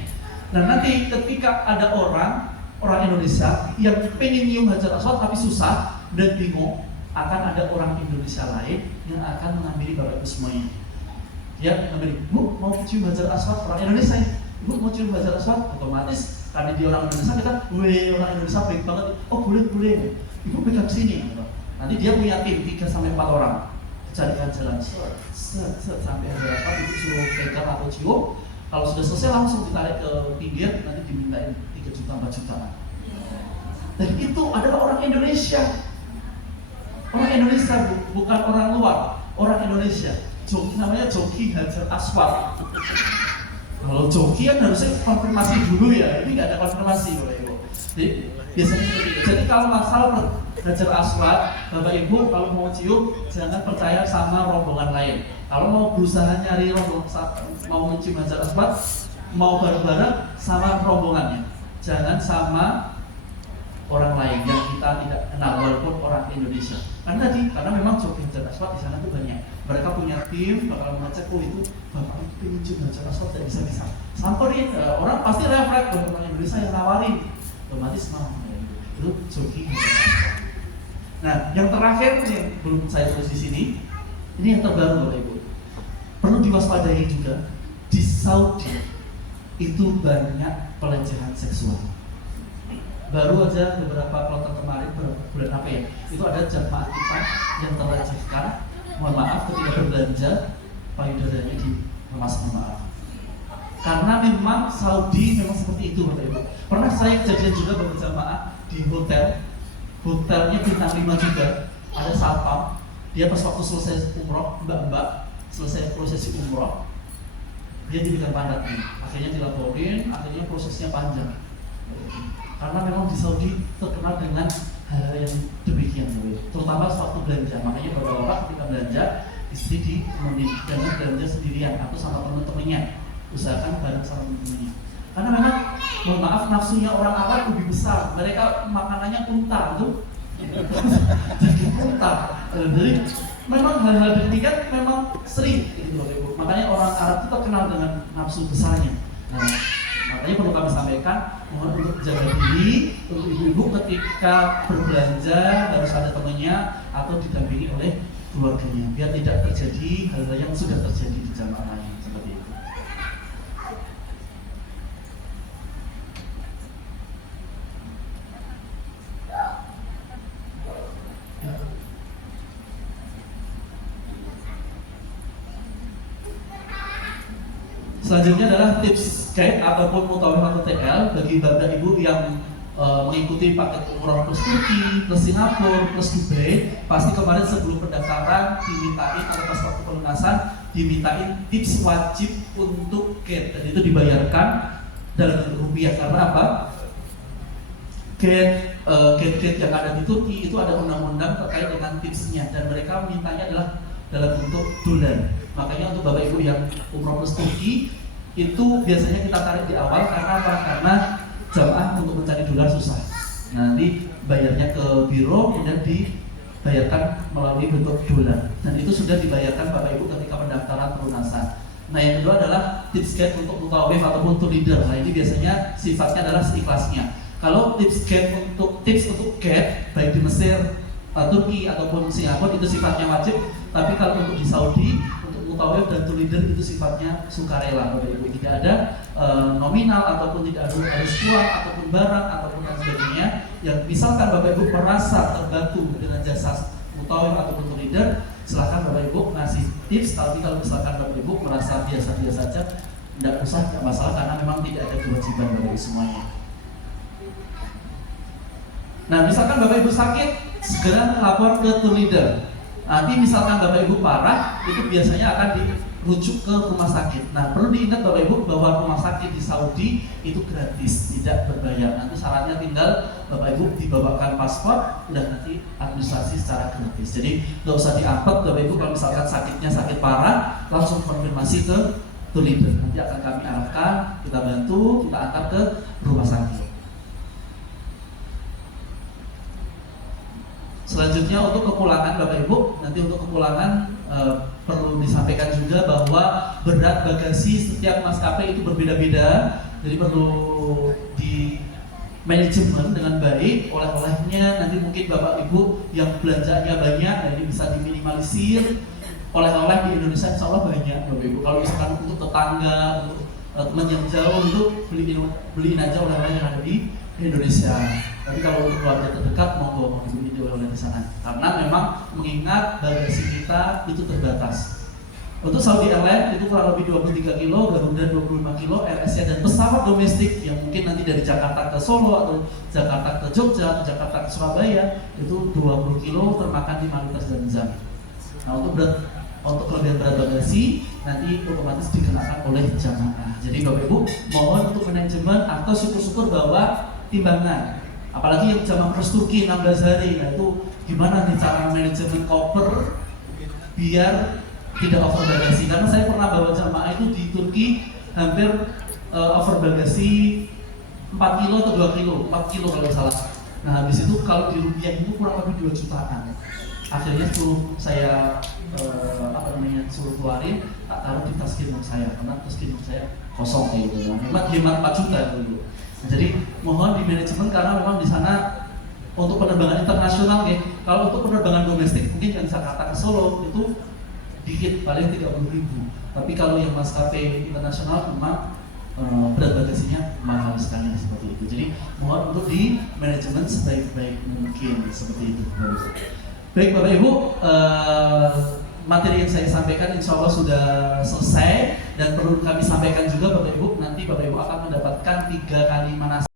Nah nanti ketika ada orang Indonesia yang pengen nyium Hajar Aswad tapi susah dan bingung, akan ada orang Indonesia lain yang akan mengambil Bapak Ibu semuanya. Dia ngambil, Bu mau cium Hajar Aswad, orang Indonesia ya, Bu mau cium Hajar Aswad, otomatis karena dia orang Indonesia kita, weh orang Indonesia baik banget, oh boleh, Ibu pegang sini. Nanti dia punya tim 3-4 orang, carikan jalan set sampai Hajar Aswad, Ibu suruh pegang atau cium. Kalau sudah selesai langsung ditarik ke pinggir, nanti dimintain 3 juta 4 jutaan. Dan itu adalah orang Indonesia. Orang Indonesia bukan orang luar, orang Indonesia. Joki namanya Joki Hajar Aswad. Kalau Joki kan harusnya konfirmasi dulu ya, ini nggak ada konfirmasi Bapak Ibu. Jadi biasanya seperti itu. Jadi kalau masalah Hajar Aswad, Bapak Ibu kalau mau cium jangan percaya sama rombongan lain. Kalau mau berusaha nyari rombongan, mau mencium Hajar Aswad, mau bareng-bareng sama rombongannya. Jangan sama orang lain yang kita tidak kenal walaupun orang Indonesia. Karena memang Joki Hajar Aswad di sana tuh banyak. Mereka punya tim bakal mengecek, oh itu bapak itu pengen cium Hajar Aswad dan bisa samperin. Orang pasti refleks orang Indonesia yang nawarin, otomatis mau. Itu Joki Hajar Aswad. Nah, yang terakhir yang belum saya tulis di sini, ini yang terbaru Bapak Ibu. Perlu diwaspadai juga di Saudi itu banyak pelecehan seksual. Baru aja beberapa kloter kemarin, bulan apa ya, itu ada jamaah kita yang terlecehkan, mohon maaf ketika berbelanja payudaranya dilemaskan, maaf. Karena memang Saudi memang seperti itu Bapak Ibu. Pernah saya kejadian juga berjamaah di hotelnya bintang 5 juga, ada satpam, dia pas waktu selesai umroh, mbak selesai prosesi umroh, dia diberikan pantat nih, akhirnya dilaporin, akhirnya prosesnya panjang. Karena memang di Saudi terkenal dengan hal yang demikian, terutama waktu belanja. Makanya bapak-bapak ketika belanja, istri ditemenin, jangan belanja sendirian atau sama teman-temannya, usahakan bareng sama teman-temannya. Karena memang, mohon maaf, nafsunya orang Arab lebih besar. Mereka makanannya unta tuh, jadi unta. Jadi memang hal-hal demikian memang sering gitu loh Ibu. Makanya orang Arab itu terkenal dengan nafsu besarnya. Nah, makanya perlu kami sampaikan, mohon untuk jaga diri untuk ibu-ibu ketika berbelanja harus ada temannya atau didampingi oleh keluarganya, biar tidak terjadi hal-hal yang sudah terjadi di jamaah lain seperti itu. Selanjutnya adalah tips guide ataupun mutawif atau TL bagi bapak ibu yang mengikuti paket umroh plus Turki, plus Singapura, plus Dubai. Pasti kemarin sebelum pendaftaran dimintain atau pas waktu pelunasan dimintain tips wajib untuk guide, dan itu dibayarkan dalam bentuk rupiah. Karena apa? Guide yang ada di Turki itu ada undang-undang terkait dengan tipsnya, dan mereka mintanya adalah dalam bentuk dolar. Makanya untuk bapak ibu yang umroh plus Turki itu biasanya kita tarik di awal. Karena apa? Karena jamaah untuk mencari dolar susah. Nanti bayarnya ke biro, kemudian dibayarkan melalui bentuk dolar, dan itu sudah dibayarkan bapak ibu ketika pendaftaran pelunasan. Nah, yang kedua adalah tips guide untuk mutawif ataupun tour leader. Nah, ini biasanya sifatnya adalah seikhlasnya. Kalau tips untuk guide baik di Mesir, Turki ataupun Singapura itu sifatnya wajib. Tapi kalau untuk di Saudi, untuk mutawif dan tour leader itu sifatnya sukarela Bapak Ibu. Tidak ada nominal ataupun tidak harus uang ataupun barang ataupun dan sebagainya. Yang misalkan Bapak Ibu merasa terbantu dengan jasa mutawif ataupun tour leader, silakan Bapak Ibu ngasih tips. Tapi kalau misalkan Bapak Ibu merasa biasa-biasa saja, tidak usah, tidak masalah, karena memang tidak ada kewajiban Bapak Ibu semuanya. Nah, misalkan Bapak Ibu sakit, segera lapor ke tour leader. Nanti misalkan Bapak Ibu parah, itu biasanya akan dirujuk ke rumah sakit. Nah, perlu diingat Bapak Ibu bahwa rumah sakit di Saudi itu gratis, tidak berbayar. Nanti syaratnya tinggal Bapak Ibu dibawakan paspor, udah nanti administrasi secara gratis. Jadi nggak usah diangkut Bapak Ibu kalau misalkan sakitnya sakit parah, langsung konfirmasi ke tour leader. Nanti akan kami arahkan, kita bantu, kita antar ke rumah sakit. Selanjutnya untuk kepulangan Bapak Ibu, nanti untuk kepulangan perlu disampaikan juga bahwa berat bagasi setiap maskapai itu berbeda-beda. Jadi perlu di manajemen dengan baik. Oleh-olehnya nanti mungkin Bapak Ibu yang belanjanya banyak, nah ini bisa diminimalisir. oleh-oleh di Indonesia insya Allah banyak Bapak Ibu. Kalau misalkan untuk tetangga, untuk teman yang jauh itu beliin aja oleh-oleh yang ada di Indonesia. Tapi kalau untuk keluarga terdekat mau dibeli oleh-oleh di sana. Karena memang mengingat bagasi kita itu terbatas. Untuk Saudi Airlines itu kurang lebih 23 kilo, Garuda 25 kilo, AirAsia dan pesawat domestik yang mungkin nanti dari Jakarta ke Solo atau Jakarta ke Jogja, Jakarta ke Surabaya itu 20 kilo termakan 5 liter dan jam. Nah untuk kelebihan berat bagasi nanti otomatis dikenakan oleh jamaah. Jadi Bapak Ibu mohon untuk manajemen atau syukur-syukur bahwa timbangan, apalagi yang jamaah cross Turki 16 hari, nah itu gimana nih cara manajemen koper biar tidak over bagasi, karena saya pernah bawa jamaah itu di Turki hampir over bagasi 4 kilo atau 2 kilo, 4 kilo kalau salah. Nah habis itu kalau di rupiah itu kurang lebih 2 jutaan. Akhirnya saya suruh keluarin, tak taruh di tas kiriman saya, karena tas kiriman saya kosong kayak gitu. Hemat 4 juta dulu. Nah, jadi mohon di manajemen karena memang di sana untuk penerbangan internasional ya. Kalau untuk penerbangan domestik mungkin yang Jakarta ke Solo itu dikit, paling 30.000. Tapi kalau yang maskapai internasional memang berat bagasinya mahal sekali seperti itu. Jadi mohon untuk di manajemen sebaik-baik mungkin seperti itu. Baik Bapak Ibu, materi yang saya sampaikan insya Allah sudah selesai dan perlu kami sampaikan juga Bapak Ibu, nanti Bapak Ibu akan mendapatkan 3 kali manasik